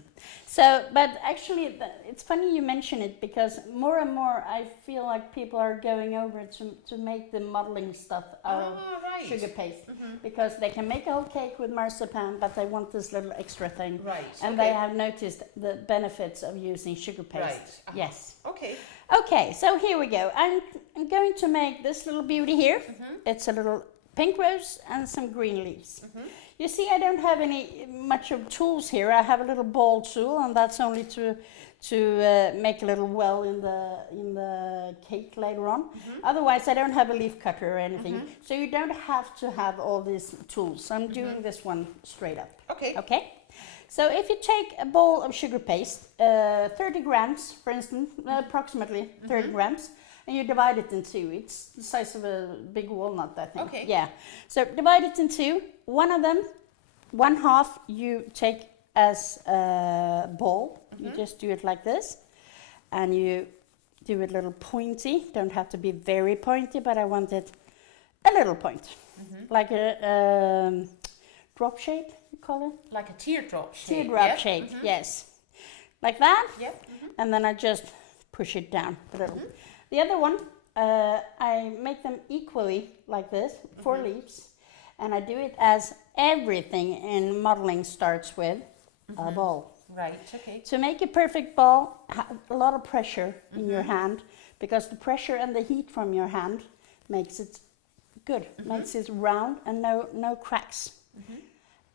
So, but actually, it's funny you mention it, because more and more I feel like people are going over to make the modeling stuff out of right. sugar paste, because they can make a whole cake with marzipan, but they want this little extra thing. Right. And okay. they have noticed the benefits of using sugar paste. Right. Yes. Okay. Okay, so here we go. I'm going to make this little beauty here. It's a little pink rose and some green leaves. You see, I don't have much of tools here. I have a little ball tool, and that's only to make a little well in the cake later on. Otherwise, I don't have a leaf cutter or anything. So you don't have to have all these tools. I'm doing this one straight up. Okay. Okay. So if you take a bowl of sugar paste, 30 grams, for instance, approximately 30 grams, and you divide it in two. It's the size of a big walnut, I think. Okay. Yeah. So divide it in two. One of them, one half, you take as a ball. You just do it like this, and you do it a little pointy. Don't have to be very pointy, but I want it a little point, like a drop shape, you call it? Like a teardrop shape. Teardrop yeah? shape, yes. Like that, Yep. and then I just push it down a little. The other one, I make them equally like this, 4 leaves, and I do it as everything in modeling starts with a ball. Right, okay. To make a perfect ball, have a lot of pressure in your hand, because the pressure and the heat from your hand makes it good, makes it round and no cracks.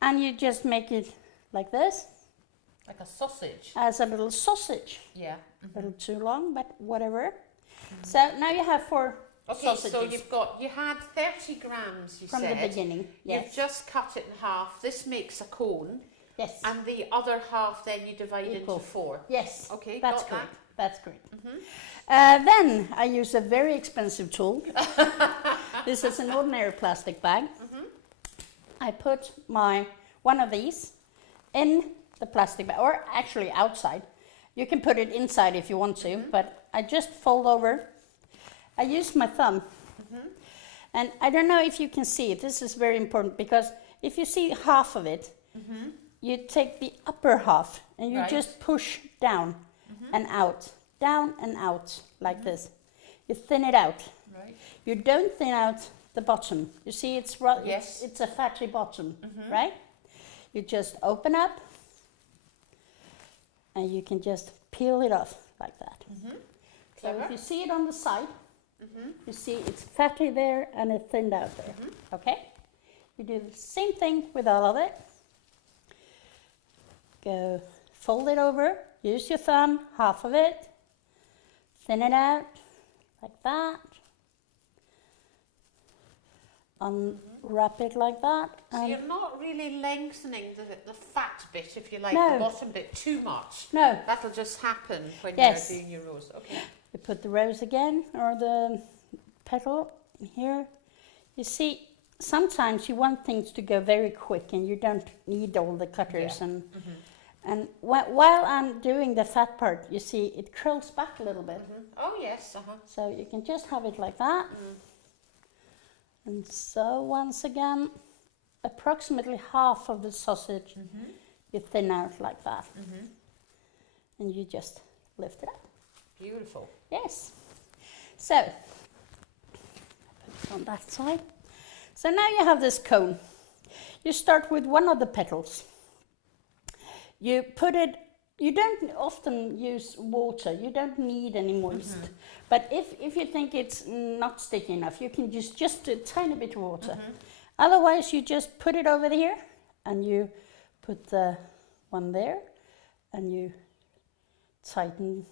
And you just make it like this, Like a sausage. as a little sausage. Yeah. A little too long, but whatever. So now you have 4 Okay, sausages so you had 30 grams, you from said. the beginning. You've Yes. just cut it in half. This makes a cone. Yes. And the other half then you divide Equal. into 4. Yes. Okay, That's got great. that. That's great. Then I use a very expensive tool. This is an ordinary plastic bag. I put one of these in the plastic bag, or actually outside. You can put it inside if you want to, but I just fold over. I use my thumb. And I don't know if you can see it. This is very important, because if you see half of it, you take the upper half and you Right. just push down and out like this. You thin it out. Right. You don't thin out the bottom. You see, Yes. it's a fatty bottom, right? You just open up, and you can just peel it off like that. So if you see it on the side, you see it's fatty there and it's thinned out there. Okay? You do the same thing with all of it. Go fold it over, use your thumb, half of it, thin it out like that. Unwrap it like that. So you're not really lengthening the fat bit, if you like, No. the bottom bit too much. No, That'll just happen when Yes. you're doing your rose. Okay. you put the rose again, or the petal here. You see, sometimes you want things to go very quick, and you don't need all the cutters. Yeah. And while I'm doing the fat part, you see it curls back a little bit. Oh yes. So you can just have it like that. And so once again, approximately half of the sausage you thin out like that. And you just lift it up. Beautiful. Yes. So, put it on that side. So now you have this cone. You start with one of the petals. You put it, you don't often use water, you don't need any moist. But if you think it's not sticky enough, you can use just a tiny bit of water. Otherwise, you just put it over here, and you put the one there, and you tighten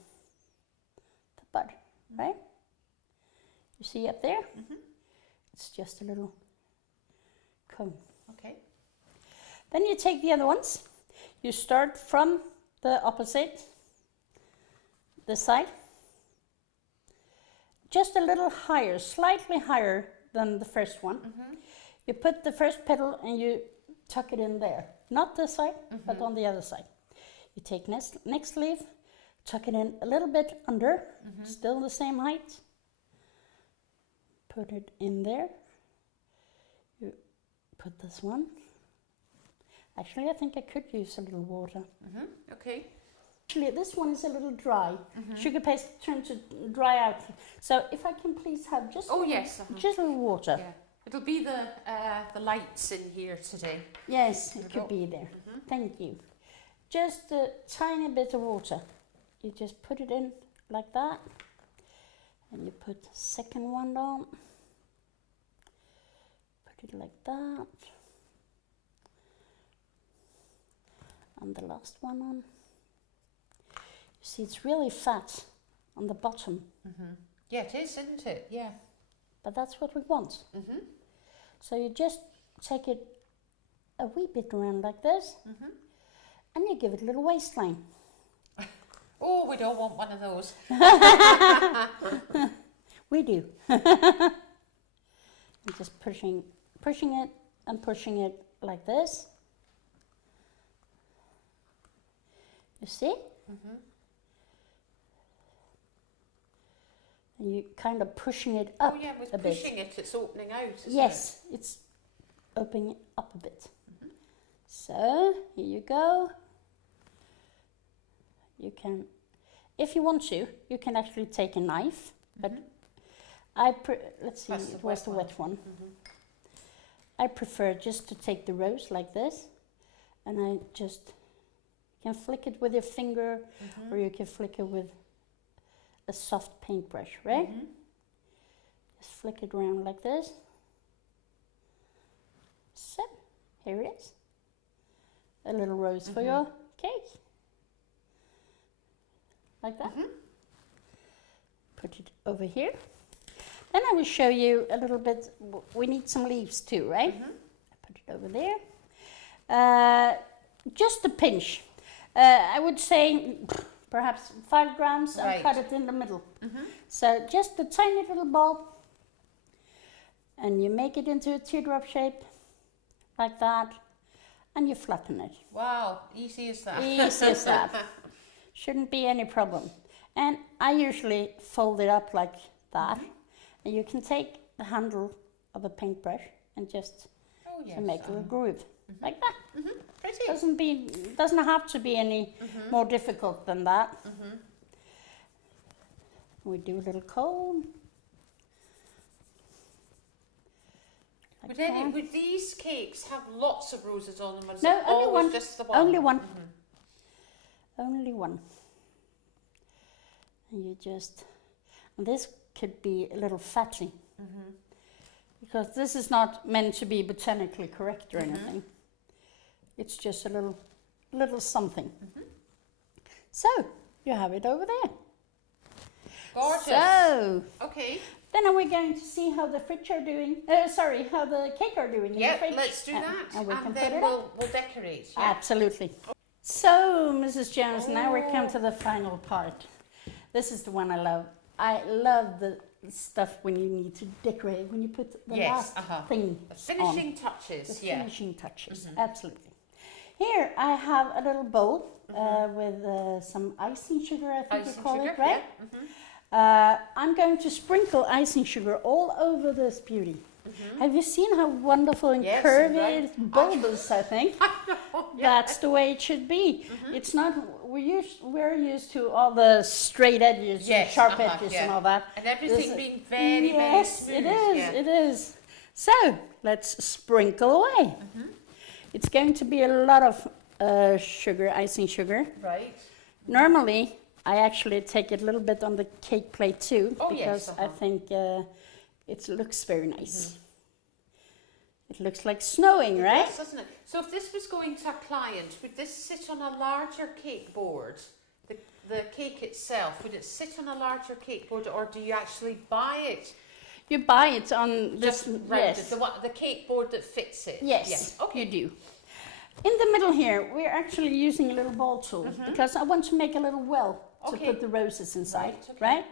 the bud, right? You see up there? It's just a little cone. Okay. Then you take the other ones. You start from the opposite, this side, just a little higher, slightly higher than the first one. You put the first petal and you tuck it in there, not this side, but on the other side. You take next leaf, tuck it in a little bit under, still the same height. Put it in there. You put this one. Actually, I think I could use a little water. Okay. Actually, this one is a little dry. Sugar paste turned to dry out. So if I can please have just Oh yes. just a little water. Yeah. It'll be the lights in here today. Yes, There it we could go. be there. Thank you. Just a tiny bit of water. You just put it in like that. And you put the second one on. Put it like that. And the last one on. You see, it's really fat on the bottom, Yeah, it is, isn't it? Yeah. but that's what we want. So you just take it a wee bit around like this, and you give it a little waistline. Oh, we don't want one of those. We do. And just pushing it and pushing it like this. You see? And you're kind of pushing it up Oh yeah, with a bit. pushing it, it's opening out, isn't Yes, it's opening it up a bit. So, here you go. You can, if you want to, you can actually take a knife, but let's see, That's the it was the wet wet one. I prefer just to take the rose like this, and I just can flick it with your finger, or you can flick it with a soft paintbrush, right? Just flick it around like this. So, here it is. A little rose for your cake. Like that. Put it over here. Then I will show you a little bit. We need some leaves too, right? I put it over there. Just a pinch. I would say perhaps 5 grams and cut it in the middle. So just a tiny little ball. And you make it into a teardrop shape, like that. And you flatten it. Wow, easy as that. Easy as that. Shouldn't be any problem. And I usually fold it up like that. And you can take the handle of a paintbrush and just to make a little groove, like that. Pretty. Doesn't have to be any more difficult than that. We do a little cone. Would these cakes have lots of roses on them? Or is No, it only always one. just the one? Only one. Only one. And you just, and this could be a little fatty, because this is not meant to be botanically correct or anything. It's just a little something. So you have it over there. Gorgeous. So Okay. then are we going to see how the fridge are doing? How the cake are doing in the Yep, fridge? let's do that. And we can put then it we'll decorate. Yeah. Absolutely. So, Mrs. Jones, now we come to the final part. This is the one I love. I love the stuff when you need to decorate, when you put the last thing The finishing on. touches. The Yeah. finishing touches, absolutely. Here I have a little bowl with some icing sugar, I think you call it, right? I'm going to sprinkle icing sugar all over this beauty. Have you seen how wonderful and curvy it is? Bulbous, I think. That's the way it should be. It's not, we're used to all the straight edges and sharp edges and all that. And everything being very, very smooth. It is. So, let's sprinkle away. It's going to be a lot of sugar, icing sugar. Right. Normally, I actually take it a little bit on the cake plate too, Oh, because yes, I think it looks very nice. It looks like snowing, right? Yes, doesn't it? So if this was going to a client, would this sit on a larger cake board? The cake itself, would it sit on a larger cake board, or do you actually buy it? You buy it on this, Just rounded, the cake board that fits it? Yes, Okay. you do. In the middle here, we're actually using a little ball tool because I want to make a little well to put the roses inside, right?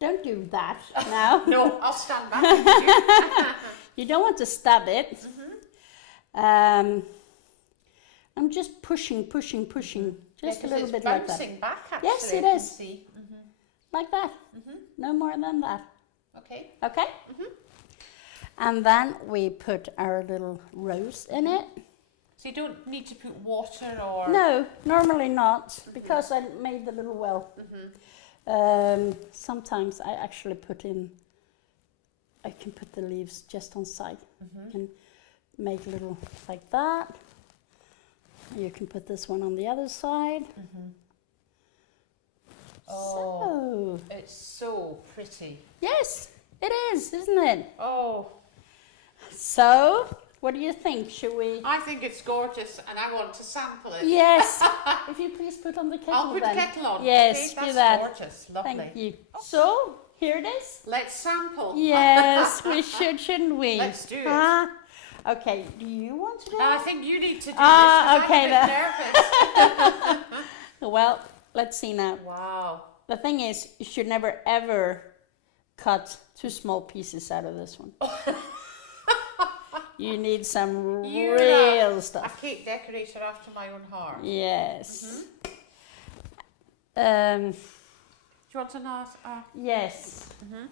Don't do that now. No, I'll stand back with you. You don't want to stab it. I'm just pushing, just a little bit like that. Bouncing back, actually. Yes, it is. Like that. No more than that. Okay. Okay? And then we put our little rose in it. So you don't need to put water or... No, normally not, because I made the little well. Sometimes I actually I can put the leaves just on side. You can make a little like that. You can put this one on the other side. Oh, it's so pretty. Yes, it is, isn't it? Oh. So, what do you think? Should we? I think it's gorgeous and I want to sample it. Yes. If you please put on the kettle. I'll put then. the kettle on. Yes, okay, do that's that. Gorgeous, lovely. Thank you. So, here it is. Let's sample. Yes, we should, shouldn't we? Let's do it. Okay, do you want to do I it? think you need to do Okay, this. I'm a bit nervous. Well, let's see now. Wow. The thing is, you should never ever cut two small pieces out of this one. You need some You're real a stuff. cake decorator after my own heart. Yes. Um, Do you want to know? yes, Mhm.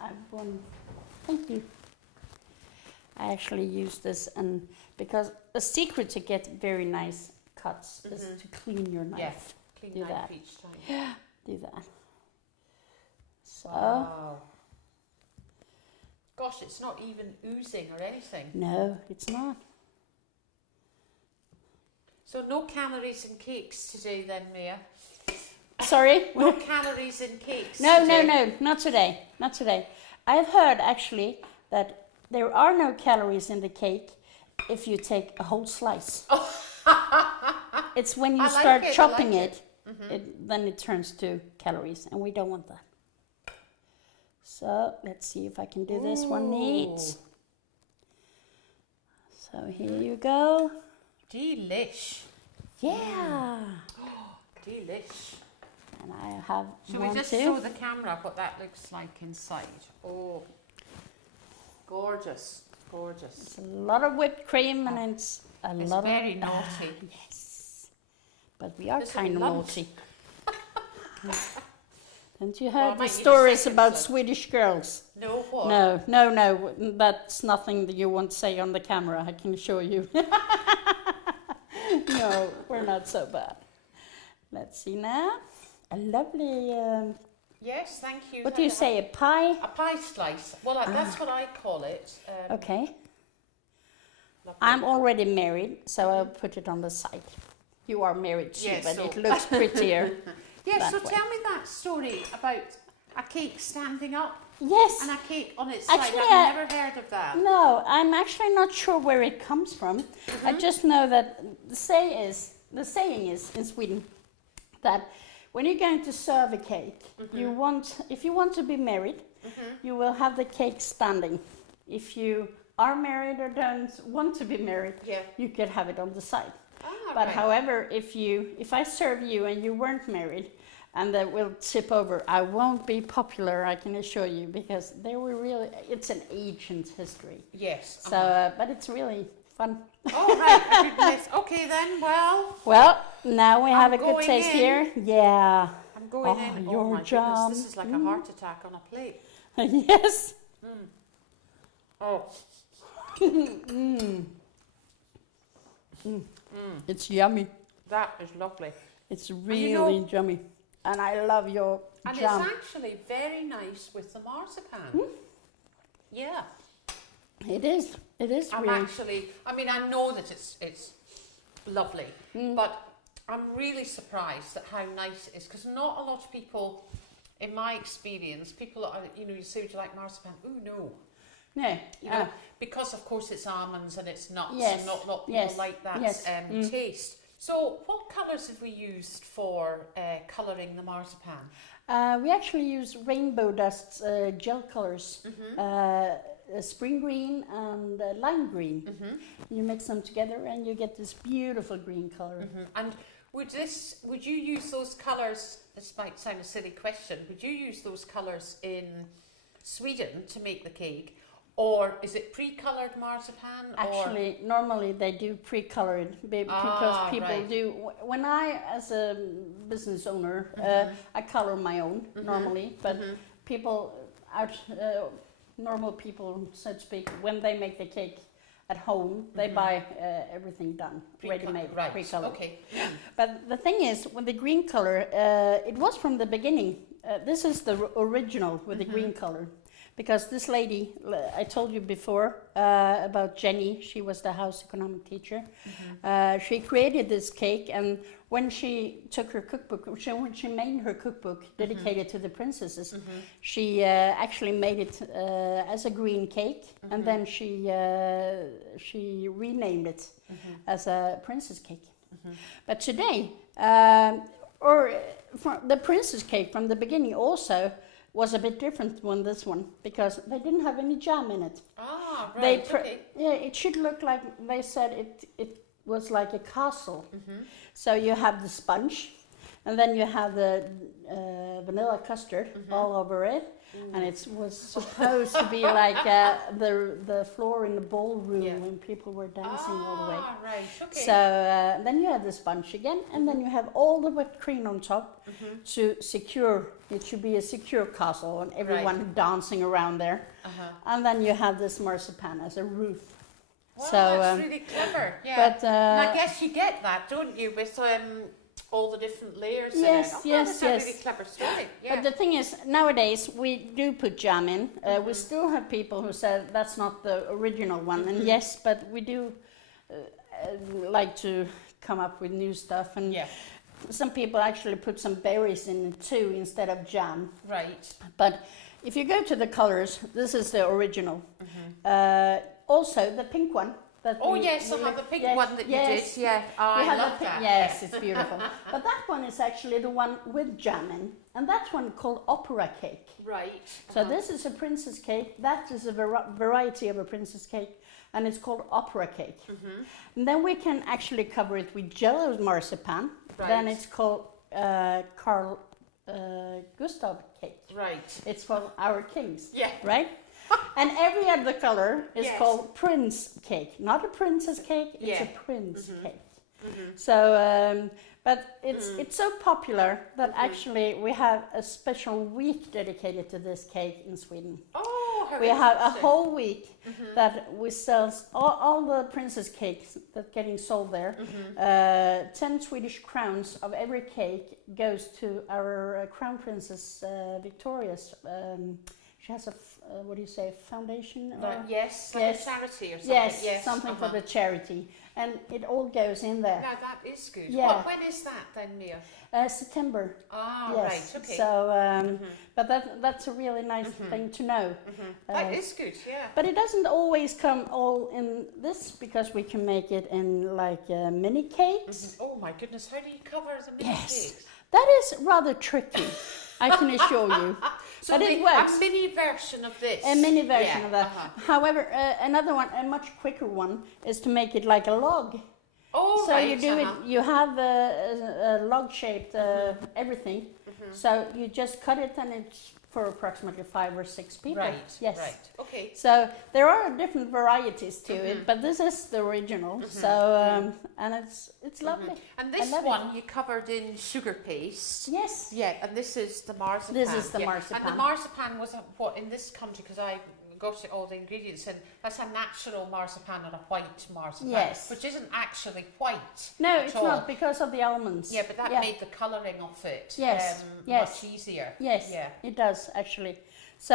I won. Thank you. I actually use this, and because the secret to get very nice cuts is to clean your knife. Yeah, clean Do knife that. each time. Do that. So, Wow. Gosh, it's not even oozing or anything. no, it's not. So no calories in cakes today then, Mia? Sorry? No calories in cakes No, today? no, not today. Not today. I've heard actually that there are no calories in the cake if you take a whole slice. It's when you I like start it, I chopping like it, then it turns to calories, and we don't want that. So let's see if I can do this one neat. So here you go. Delish. Yeah. Delish. And I have Shall one we just too. show the camera what that looks like inside? Oh, gorgeous, gorgeous. It's a lot of whipped cream, and it's a It's lot very of naughty. yes, but we are This will kind be of lunch. naughty. Haven't you Well, I heard the might need a stories second about son. Swedish girls? No, what? No. That's nothing that you won't say on the camera. I can assure you. No, we're not so bad. Let's see now. A lovely. Yes, thank you. What do you say? A pie? A pie slice. Well, that's what I call it. Okay. Lovely. I'm already married, so I'll put it on the side. You are married too, Yes, but so- it looks prettier. Yes, so that way. tell me that story about a cake standing up Yes. and a cake on its Actually, side. I've never heard of that. No, I'm actually not sure where it comes from. I just know that the saying is in Sweden that when you're going to serve a cake, if you want to be married, you will have the cake standing. If you are married or don't want to be married, Yeah. you could have it on the side. Ah, But right. however, if I serve you and you weren't married, and that will tip over, I won't be popular, I can assure you, because it's an ancient history. Yes. So, but it's really fun. Oh, right. Goodness. Okay, then. Well, now we have I'm a good going taste in. here. Yeah. I'm going Oh, in. your Oh, my jam. goodness. This is like a heart attack on a plate. Yes. Oh. It's yummy. That is lovely. It's you really know- yummy. And I love your And jam. it's actually very nice with the marzipan. Yeah. It is. It is I'm really. actually, I mean, I know that it's lovely, but I'm really surprised at how nice it is, because not a lot of people, in my experience, people are, you say, would you like marzipan? Ooh, no. No. You know, because of course it's almonds and it's nuts, Yes, and not a lot of people yes, like that yes, taste. So what colours have we used for colouring the marzipan? We actually use rainbow dust gel colors, spring green and lime green. You mix them together and you get this beautiful green color. And would you use those colours, this might sound a silly question, would you use those colours in Sweden to make the cake? Or is it pre-coloured marzipan? Actually, normally they do pre-colored because people right. do. When I, as a business owner, I color my own normally, but people normal people, so to speak, when they make the cake at home, they buy everything done, ready-made, right. pre-colored. Okay. But the thing is, with the green color, it was from the beginning. This is the original with the green color. Because this lady, I told you before about Jenny, she was the house economic teacher. She created this cake, and when she took her cookbook, when she made her cookbook dedicated to the princesses, she actually made it as a green cake, and then she renamed it as a princess cake. But today, the princess cake from the beginning also was a bit different than this one, because they didn't have any jam in it. Ah, right, okay. Yeah, it should look like, they said it was like a castle. So you have the sponge, and then you have the vanilla custard all over it. And it was supposed to be like the floor in the ballroom when people were dancing all the way. Right, okay. So then you have the sponge again, and then you have all the whipped cream on top to secure. It should be a secure castle, and everyone dancing around there. And then you have this marzipan as a roof. Wow, so that's really clever. Yeah. But and I guess you get that, don't you, with all the different layers in it. Yes, yes, that's a really clever story. Yeah. But the thing is, nowadays we do put jam in. We still have people who say that's not the original one, and yes, but we do like to come up with new stuff. And some people actually put some berries in it too instead of jam. Right. But if you go to the colors, this is the original. Also, the pink one. That yes, I have the pink one that you did. Yeah, I love that. Yes, it's beautiful. But that one is actually the one with jam in, and that one called opera cake. Right. So this is a princess cake. That is a variety of a princess cake, and it's called opera cake. And then we can actually cover it with jello marzipan. Right. Then it's called Carl Gustav cake. Right. It's for our kings. Yeah. Right. And every other color is called prince cake, not a princess cake. It's a prince cake. So, but it's so popular that actually we have a special week dedicated to this cake in Sweden. Oh, how we have a whole week that we sell all the princess cakes that getting sold there. 10 Swedish crowns of every cake goes to our crown princess Victoria's. She has a what do you say, foundation? Yes, like a charity or something. Yes, something for the charity, and it all goes in there. Now that is good. Yeah. When is that then, Mia? September. Yes. Right. Okay. So, but that's a really nice thing to know. That is good. Yeah. But it doesn't always come all in this, because we can make it in like mini cakes. Oh my goodness! How do you cover the mini cakes? That is rather tricky, I can assure you. So but it works. A mini version of this. A mini version of that. However, another one, a much quicker one, is to make it like a log. Oh, so right. you do it. You have a log-shaped everything. So you just cut it, and it's for approximately 5 or 6 people. Right. Yes. Right. Okay. So there are different varieties to it, but this is the original. So and it's lovely. And this one you covered in sugar paste. Yes. Yeah, and this is the marzipan. This is the marzipan. And the marzipan was what in this country, because I got all the ingredients, and that's a natural marzipan and a white marzipan. Yes. Which isn't actually white. No, it's not, because of the almonds. Yeah, but that made the colouring of it much easier. Yes, yeah. It does actually. So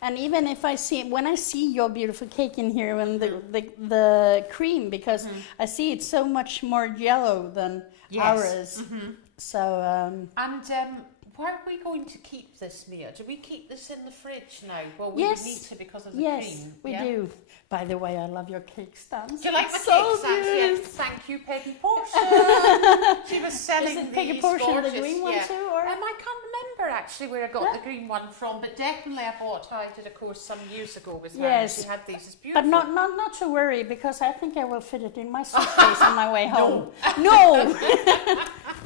and even if when I see your beautiful cake in here, and the cream, because I see it's so much more yellow than ours. So where are we going to keep this, Mia? Do we keep this in the fridge now? Well, we yes. need to because of the cream. Yes, we do. By the way, I love your cake stands. Do you like my so cake stands? Yes, thank you, Peggy Portia. She was selling Is it Peggy Portia, the green one too? Or? I can't remember actually where I got the green one from, but definitely I bought. I did a course some years ago with her. Yes, she had these. It's beautiful. But not to worry, because I think I will fit it in my suitcase on my way home. No.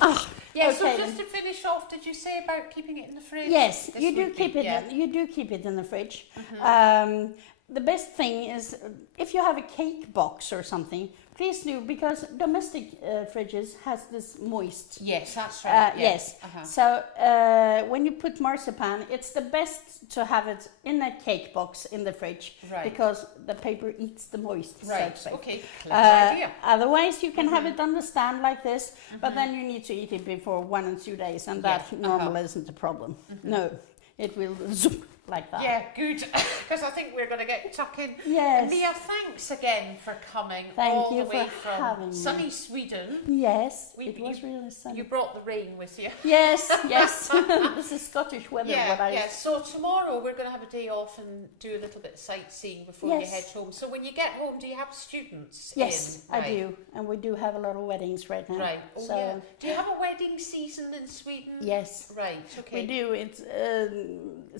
Oh. Yeah, okay, so just to finish off, did you say about keeping it in the fridge? Yes, you do keep it. You do keep it in the fridge. The best thing is if you have a cake box or something, please do, because domestic fridges has this moist. Yes, that's right. Yes. So when you put marzipan, it's the best to have it in a cake box in the fridge, because the paper eats the moist. Right. So Okay. Clever idea. Otherwise, you can have it on the stand like this, but then you need to eat it before 1 and 2 days, and that normally isn't a problem. No, it will zoom like that. Yeah, good. Because I think we're going to get stuck in. Yes. Mia, thanks again for coming Thank all you the way for from having me. sunny Sweden. Yes, it was really sunny. You brought the rain with you. Yes. This is Scottish weather. Yeah. So tomorrow we're going to have a day off and do a little bit of sightseeing before you head home. So when you get home, do you have students? Yes, I do, and we do have a lot of weddings right now. Right. Oh, so, yeah. Do you have a wedding season in Sweden? Yes. Right. Okay. We do. It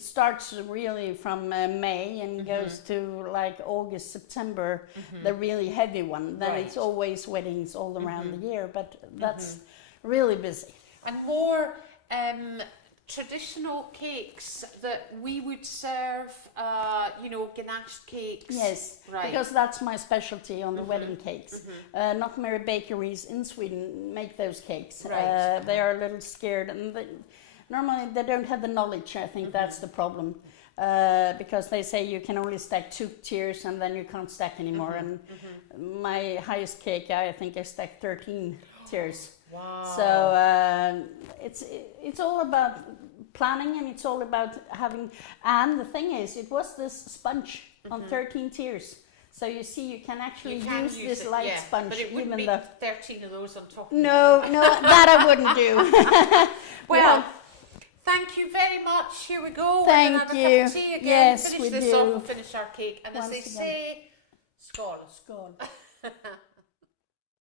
starts really from May and goes to like August, September, the really heavy one. Then it's always weddings all around the year, but that's really busy. And more traditional cakes that we would serve, you know, ganache cakes. Yes, right. because that's my specialty on the wedding cakes. Not many bakeries in Sweden make those cakes. Right. They are a little scared, and normally they don't have the knowledge. I think that's the problem. Because they say you can only stack 2 tiers and then you can't stack anymore. And my highest cake, I think I stacked 13 tiers. Wow. So it's all about planning, and it's all about having. And the thing is, it was this sponge on 13 tiers. So you see, you can actually use this it, light yeah, sponge, but it wouldn't even be though 13 of those on top. no, that I wouldn't do. Well. Yeah. Thank you very much. Here we go. Thank We're gonna have you. a cup of tea again. Yes, finish we this do. off, we'll finish our cake. And Once as they again. say, skål. Skål.